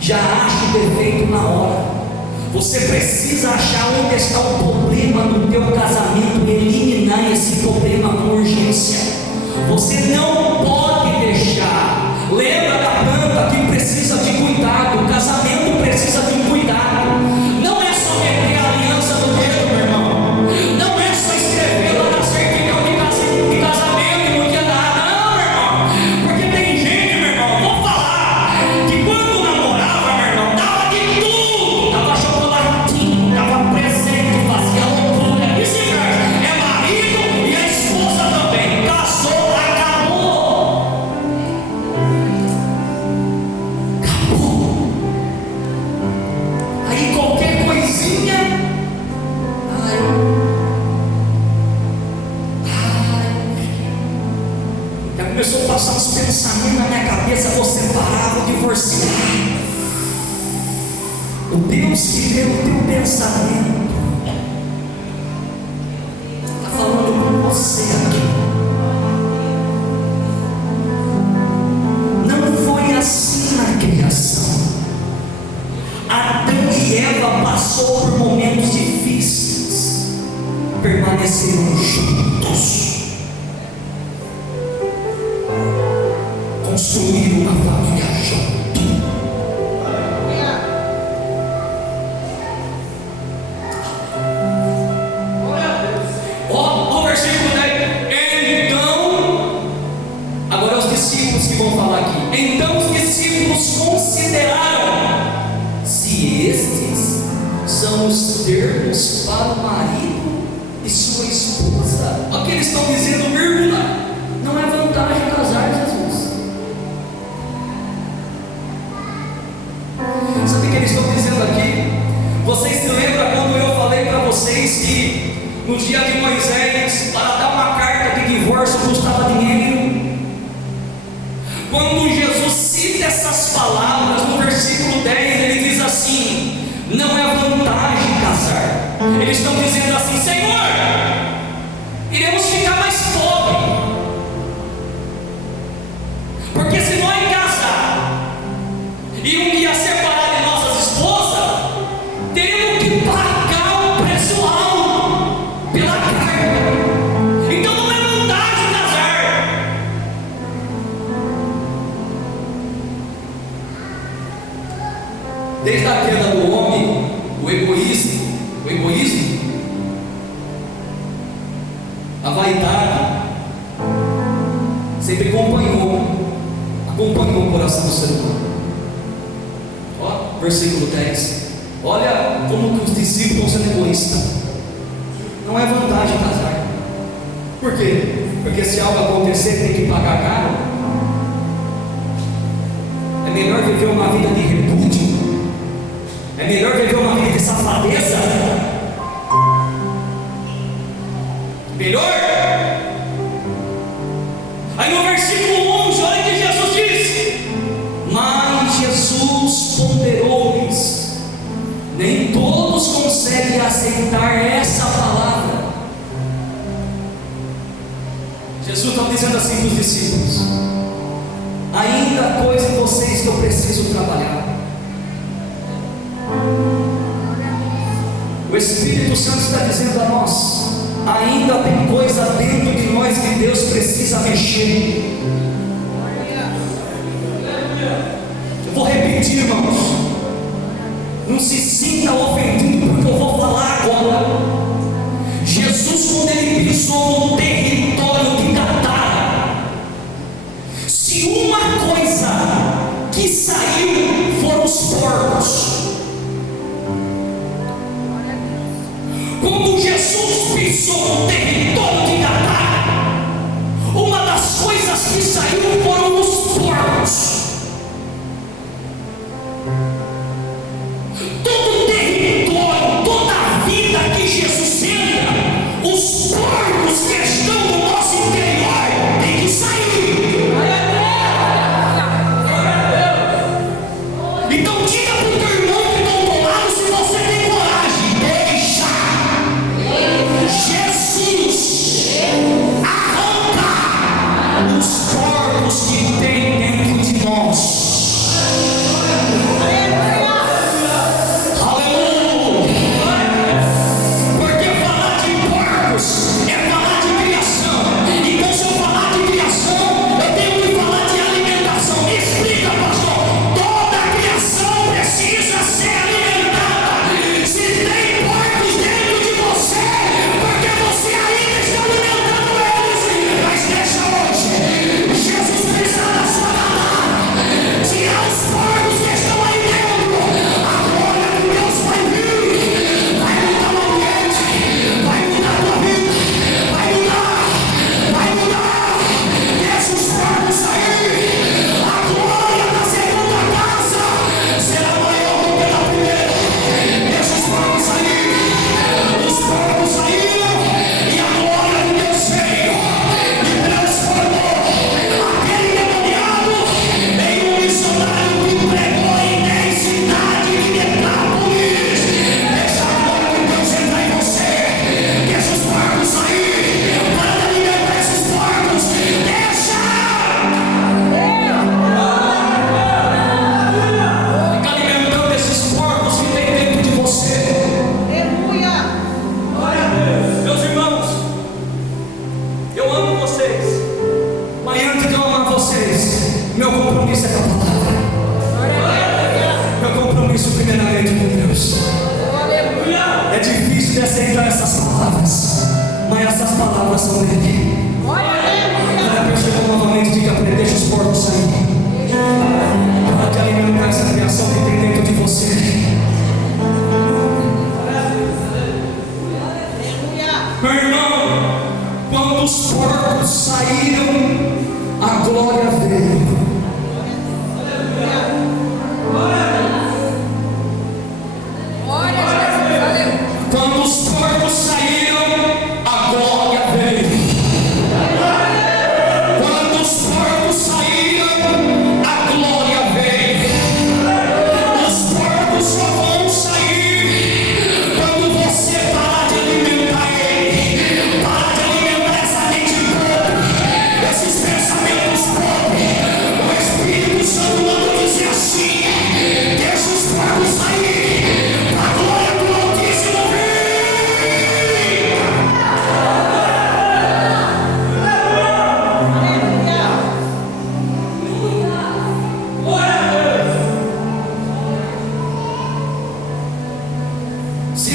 já acha o defeito na hora. Você precisa achar onde está o problema no teu casamento e eliminar esse problema com urgência. Você não pode deixar. Lembra da planta que precisa de cuidado. O casamento precisa de cuidado. Não é só meter a aliança no dedo, meu irmão. Não é só escrever lá na certidão de casamento e não tinha nada. Não, meu irmão. Porque tem gente, meu irmão, vou falar, que quando namorava, meu irmão, dava de tudo. Dava chocolatinho, dava presente, fazia loucura, vice-versa. É marido e a esposa também. Casou, acabou. O Deus que vê o teu pensamento está falando com você aqui. Não foi assim na criação. Adão e Eva passou por momentos difíceis, permaneceram juntos, construíram uma família junto. Ó, o versículo 10. Então, agora os discípulos que vão falar aqui. Então os discípulos consideraram se estes são os termos para o marido e sua esposa. Olha o que eles estão dizendo, vírgula. Não é vantagem casar, Jesus. Sabe o que eles estão dizendo aqui? Vocês se lembram quando eu falei para vocês que no dia de Moisés, para dar uma carta de divórcio custava dinheiro? Quando Jesus cita essas palavras no versículo 10, ele diz assim: não é vantagem casar. Eles estão dizendo assim: Senhor, iremos ficar mais pobres, porque se nós casar e um dia separar de nossas esposas, teremos que pagar um preço alto pela carta. Então não é vantagem casar. Desde a queda do homem, o egoísmo, a vaidade sempre acompanhou o coração do ser humano. Ó, versículo 10. Olha como que os discípulos estão sendo egoístas. Não é vantagem casar. Por quê? Porque se algo acontecer tem que pagar caro. É melhor viver uma vida de repúdio. É melhor viver uma vida de safadeza. Melhor. Aí no versículo 11, olha o que Jesus disse: mas Jesus ponderou-lhes. Nem todos conseguem aceitar essa palavra. Jesus está dizendo assim para os discípulos: ainda há coisa em vocês que eu preciso trabalhar. O Espírito Santo está dizendo a nós: ainda tem coisa dentro de nós que Deus precisa mexer. Eu vou repetir, irmãos. Não se sinta ofendido porque eu vou falar agora. Jesus, quando ele pisou no território de Gadara, se uma coisa que saiu foram os porcos. Quando Jesus pisou no território de Gadara, uma das coisas que saiu foram os porcos. Todo o território, toda a vida que Jesus entra, os porcos que estão no nosso interior têm que sair. Então diga para o teu irmão que está do lado, se você tem coragem, deixa Jesus arrancar os porcos que tem dentro de nós.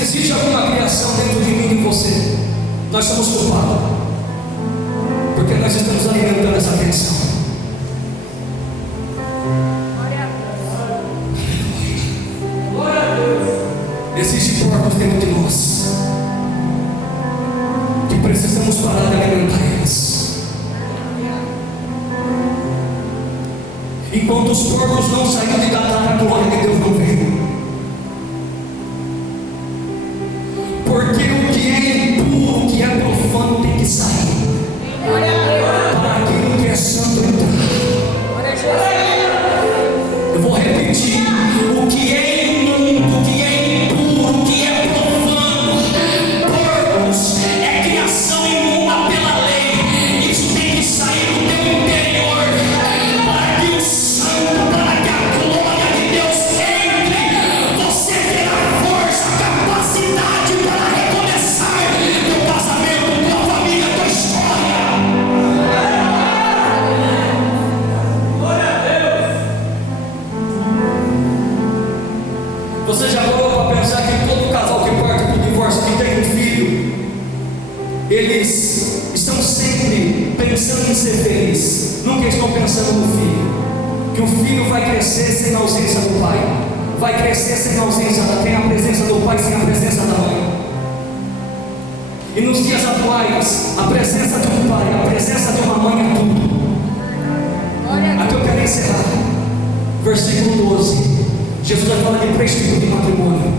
existe alguma criação dentro de mim e de você, nós somos culpados, porque nós estamos alimentando essa criação. Existem porcos dentro de nós que precisamos parar de alimentar eles. Enquanto os porcos não saíram de Catar, a glória de Deus não veio. Porque o que é impuro, o que é profano tem que sair, para aquilo que é santo entrar. Eu vou repetir: o que é imundo, o que é impuro, o que é profano, porcos, é criação imunda pela lei. Isso tem que sair do teu interior, para que o santo, para que a glória de Deus entre. Você terá força, capacidade para recomeçar teu casamento, tua família, tua história. Você já parou para pensar que todo casal que parte para o divórcio, que tem um filho, eles estão sempre pensando em ser felizes, nunca estão pensando no filho, que o filho vai crescer sem a ausência do pai, vai crescer sem a ausência, sem a presença do pai, sem a presença da mãe. E nos dias atuais, a presença de um pai, a presença de uma mãe é tudo. Aqui eu quero encerrar. Versículo 12. Jesus vai falar de 3 tipos de matrimônio.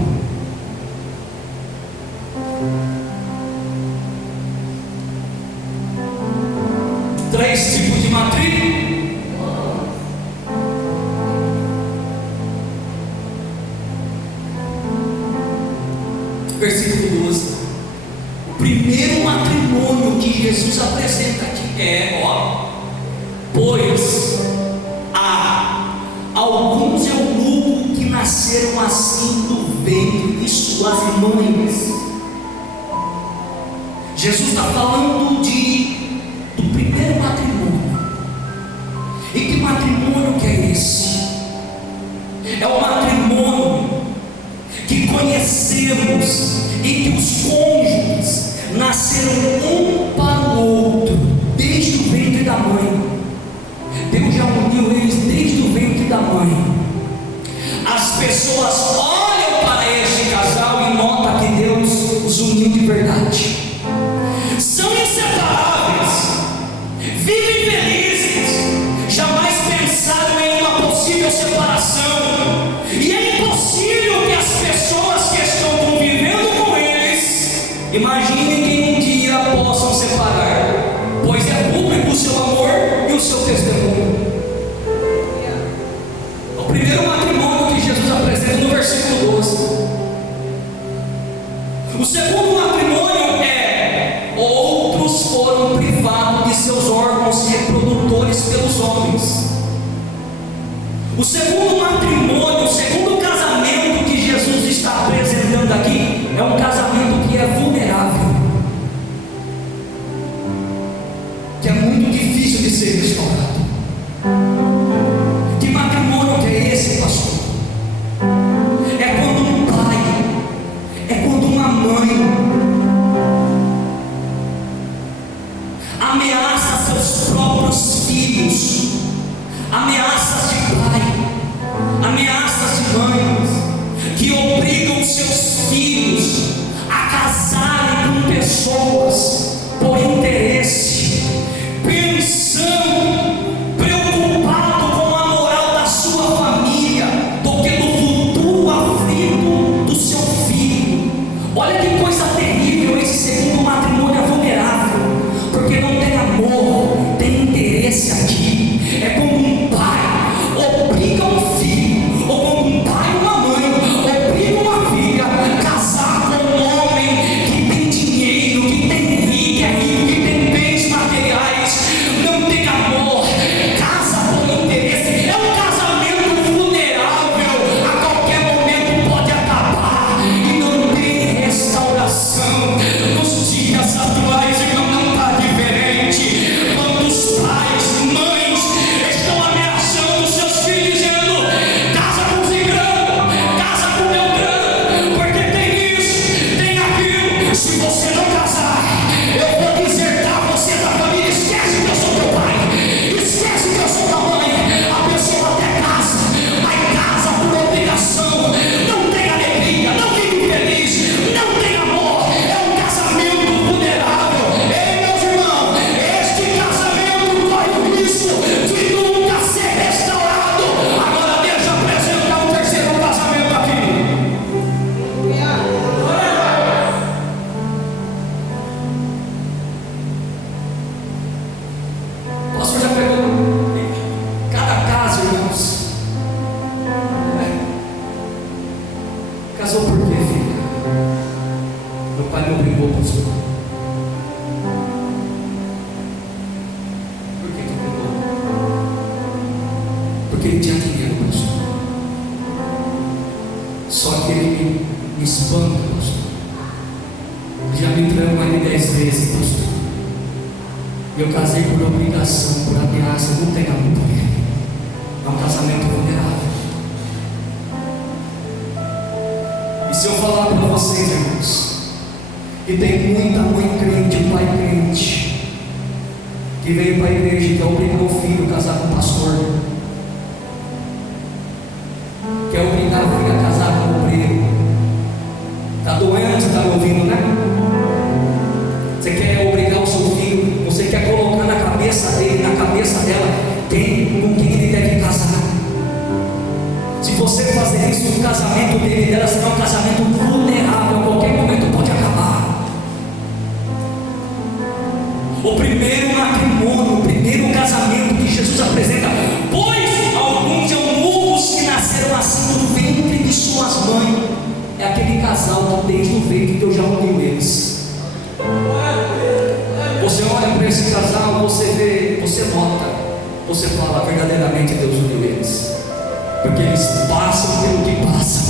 Três tipos de matrimônio. Versículo 12. O primeiro matrimônio que Jesus apresenta aqui é, pois há alguns eunucos que nasceram assim do ventre de suas mães. Jesus está falando do primeiro matrimônio. E que matrimônio que é esse? É o matrimônio que conhecemos e que os cônjuges nasceram um para o outro desde o ventre da mãe. Deus já uniu eles desde o ventre da mãe. As pessoas olham para este casal e notam que Deus os uniu de verdade. São inseparáveis, vivem felizes, jamais pensaram em uma possível separação. E é impossível que as pessoas que estão convivendo com eles imaginem que um dia possam separar, pois é público o seu amor e o seu testemunho. O primeiro matrimônio que Jesus apresenta no versículo 12. O segundo matrimônio é: outros foram privados de seus órgãos reprodutores pelos homens. O segundo matrimônio, o segundo casamento que Jesus está apresentando aqui é um casamento que é vulnerável, que é muito difícil de ser restaurado. Que matrimônio que é esse, pastor? É quando um pai, é quando uma mãe ameaça seus próprios filhos, ameaças de pai, ameaças de mães, que obrigam seus filhos a casarem com pessoas por interesse, pensando, preocupado com a moral da sua família, do que no futuro aflito do seu filho. Olha que coisa terrível esse segundo matrimônio vulnerável, porque não tem amor, tem interesse aqui. É como um pai obriga um filho, ou como um pai e uma mãe obriga uma filha a casar com casou por quê, filha? Meu pai me obrigou, pastor. Por que te obrigou? Porque ele tinha dinheiro, pastor. Só que ele me espanta, pastor. Já me traiu mais de 10 vezes, pastor. Eu casei por obrigação, por ameaça. Eu não tenho amor por ele. É um casamento vulnerável. E se eu falar para vocês, irmãos, que tem muita mãe crente, pai crente, que veio para a igreja e quer obrigar o filho a casar com o pastor, quer obrigar o filho a casar com o obreiro. Está doendo, você está me ouvindo, né? Você quer obrigar o seu filho, você quer colocar na cabeça dele, na cabeça dela, com quem ele deve casar. Se você fazer isso, o casamento dele e dela será um casamento vulnerável, a qualquer momento pode acabar. O primeiro matrimônio, o primeiro casamento que Jesus apresenta, pois alguns eunucos que nasceram assim no ventre de suas mães, é aquele casal que desde o ventre Deus já uniu eles. Você olha para esse casal, você vê, você nota, você fala, verdadeiramente Deus uniu eles. Porque eles passam pelo que passam,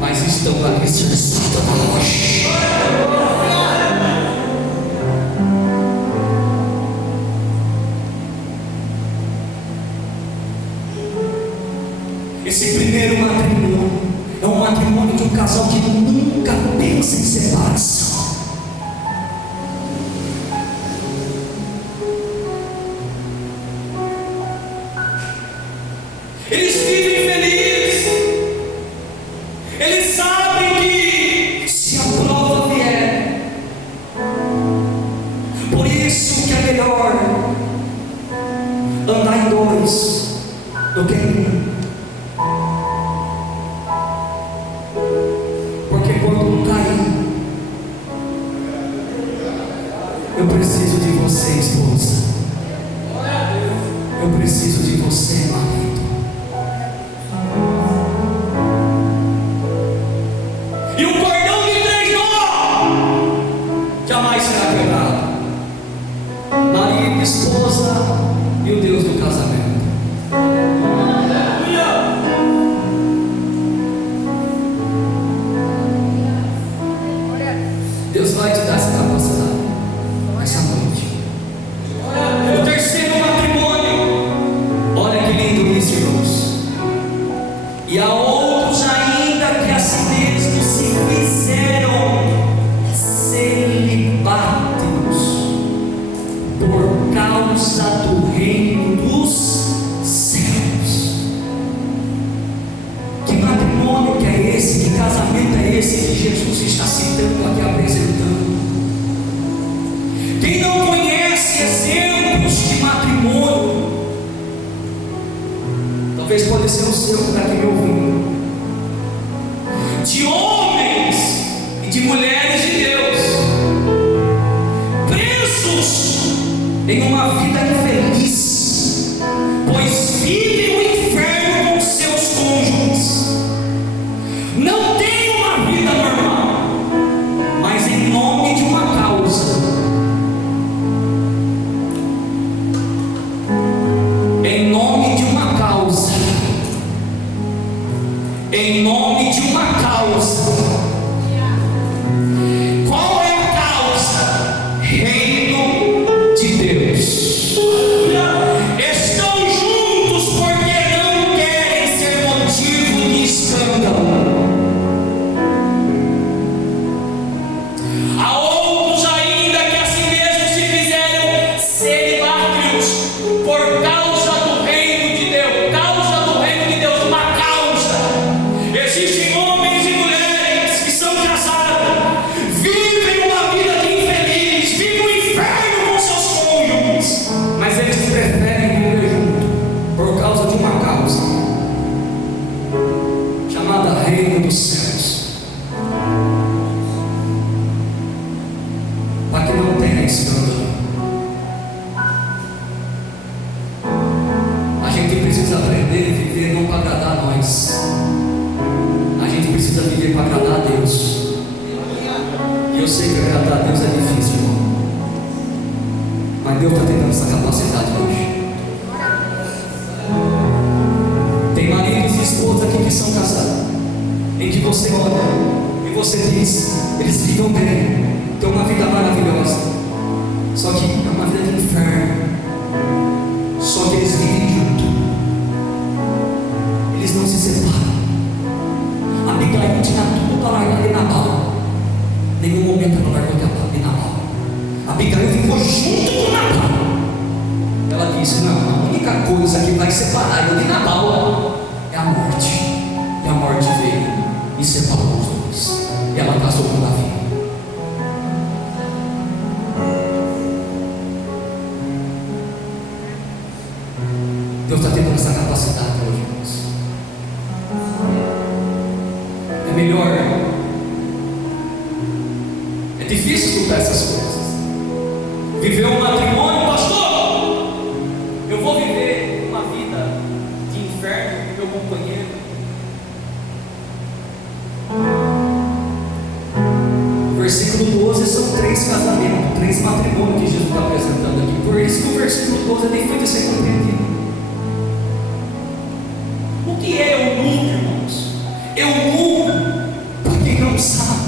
mas estão alicerçados na rocha. Esse primeiro matrimônio é um matrimônio de um casal que nunca pensa em separação. Eles vivem felizes. Eles sabem que se a prova vier, por isso que é melhor andar em dois do que em um. Porque quando um cair, eu preciso de você, esposa. Eu preciso de você, marido. E o cordão de 3 nós jamais será quebrado. Marido, esposa e o Deus do casamento. Deus vai te dar essa capacidade essa noite. O terceiro matrimônio, olha que lindo isso, irmãos. E há outros ainda que a si mesmos se fizeram celibatários por causa do reino dos céus. Que matrimônio que é esse? Que casamento é esse que Jesus está citando aqui, apresentando? Quem não conhece exemplos de matrimônio, talvez pode ser o seu que está aqui me ouvindo, de homens e de mulheres de Deus, presos em uma vida infeliz, pois vivem o inferno com seus cônjuges, não têm uma vida normal, mas em nome de uma causa, em nome de uma causa, em nome de uma causa. Qual é a causa? Reino de Deus. Estão juntos porque não querem ser motivo de escândalo. Há outros ainda que a si mesmos se fizeram celibatários por causa do reino de Deus, causa do reino de Deus, uma causa. Existem homens e mulheres que são casados, vivem uma vida de infeliz, vivem o inferno com seus cônjuges, mas eles preferem viver junto por causa de uma causa chamada reino dos céus, para que não tenha escândalo. A gente precisa aprender a viver não para agradar a nós. A gente precisa viver para agradar Deus está tendo essa capacidade hoje. Tem maridos e esposas aqui que são casados, em que você olha e você diz: eles vivem bem, têm uma vida maravilhosa, só que é uma vida de inferno. Só que eles vivem junto, eles não se separam. A Abigail tinha tudo para largar de Nabal, nenhum momento ela largou de Nabal. A Abigail ficou junto com Nabal. Ela disse: não, a única coisa que vai separar eu de Nabal é a morte. E a morte veio e separou os dois. E ela casou com Davi. Deus está tendo essa capacidade hoje, irmãos. É melhor. É difícil lutar essas coisas. Viver um matrimônio, pastor, eu vou viver uma vida de inferno com meu companheiro. O versículo 12 são 3 casamentos, 3 matrimônios que Jesus está apresentando aqui. Por isso que o versículo 12 é difícil de ser compreendido. O que é eunuco, irmãos? Eunuco, para quem não sabe,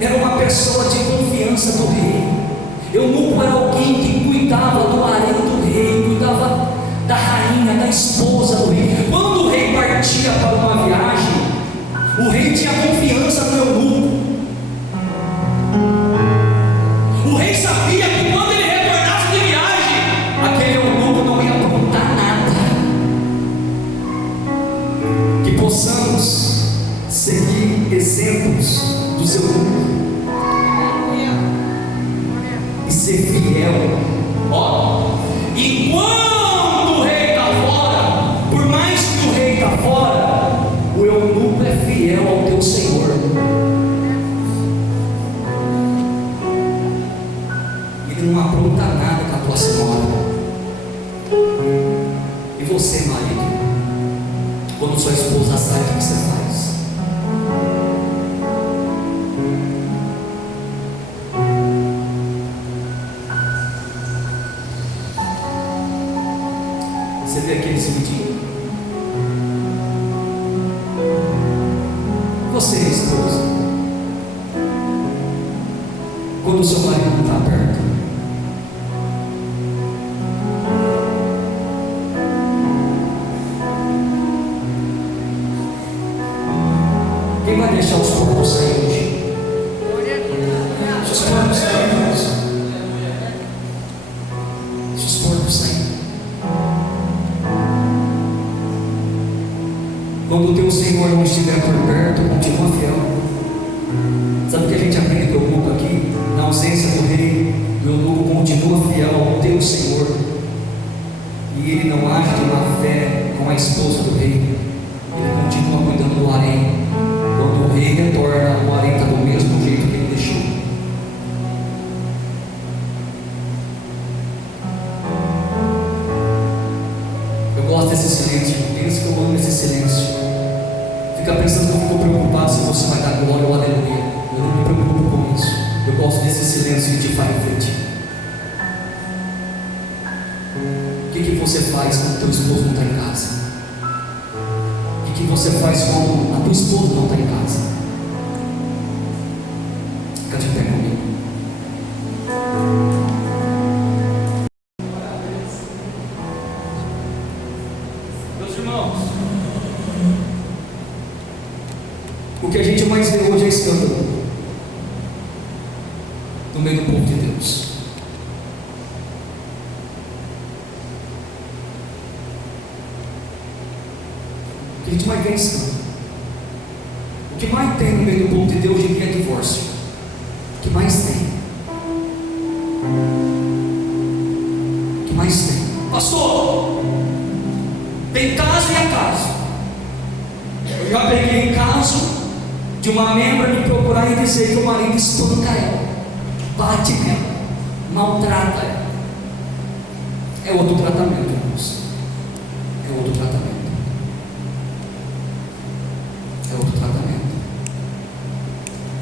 era uma pessoa de confiança do rei. Eunuco era alguém que cuidava do harém do rei, cuidava da rainha, da esposa do rei. Quando o rei partia para uma viagem, o rei tinha confiança no eunuco. O rei sabia que quando ele retornasse de viagem, aquele eunuco não ia aprontar nada. Que possamos seguir exemplos dos eunucos e ser fiel. Ó, enquanto o rei está fora, por mais que o rei está fora, o eunuco é fiel ao teu Senhor. Ele não apronta nada com a tua senhora. E você, marido, quando sua esposa sai, o que você faz? Você vê aqueles vidinhos? Você, esposa, quando o seu marido não está perto, quem vai deixar os porcos sair hoje? Os porcos saem, irmãos. Os porcos saem. Quando o teu Senhor não estiver por perto, continua fiel. Sabe o que a gente aprende com o eunuco aqui? Na ausência do rei, o eunuco continua fiel ao teu Senhor. E ele não age de má fé com a esposa do rei. Ele continua cuidando do harém. Quando o rei retorna, o harém está do mesmo jeito que ele deixou. Eu gosto desse silêncio. Pensa que eu amo esse silêncio. Fica pensando que eu fico preocupado se você vai dar glória ou aleluia. Eu não me preocupo com isso. Eu gosto desse silêncio que te faz refletir. O que você faz quando o teu esposo não está em casa? O que você faz quando a tua esposa não está em casa? Fica de pé comigo. Meus irmãos, o que a gente mais vê hoje é escândalo no meio do povo de Deus. O que a gente mais vê é escândalo. O que mais tem no meio do povo de Deus hoje em dia é divórcio. O que mais tem? O que mais tem? Pastor, tem caso e acaso. Eu já peguei caso de uma membra me procurar e dizer que o marido espanca ela, bate nela, maltrata ela. É outro tratamento, irmãos. É outro tratamento. É outro tratamento.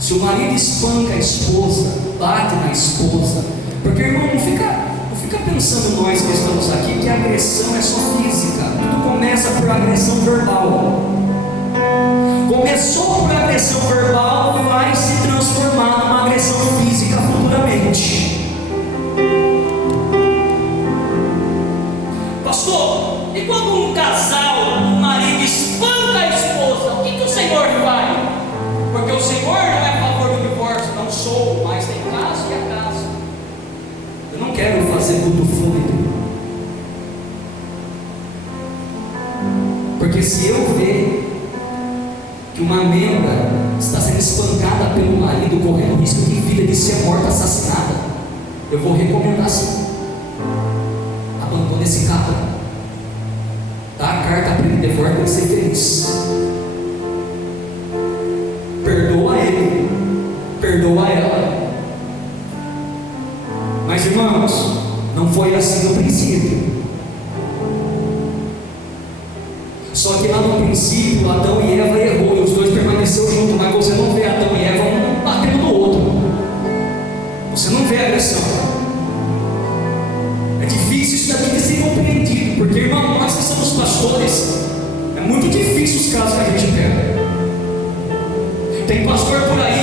Se o marido espanca a esposa, bate na esposa, Porque, irmão, não fica pensando nós que estamos aqui que a agressão é só física. Tudo começa por agressão verbal. Começou por agressão verbal, vai se transformar numa agressão física futuramente. Pastor, e quando um casal, um marido espanca a esposa, o que o Senhor faz? Porque o Senhor não é a favor do divórcio, não sou, mas tem caso que é caso. Eu não quero fazer culto fúnebre, porque se eu ver que uma membra está sendo espancada pelo marido, correndo risco de vida, de ser morta, assassinada, eu vou recomendar sim: abandone esse carro, dá a carta para ele, devolve e ser feliz. Perdoa ele, perdoa ela. Mas, irmãos, não foi assim no princípio. Só que lá no princípio, Adão e Eva errou, e os dois permaneceram juntos, mas você não vê Adão e Eva um batendo no outro. Você não vê agressão. É difícil isso daqui de ser compreendido, porque, irmão, nós que somos pastores, é muito difícil os casos que a gente pega. Tem pastor por aí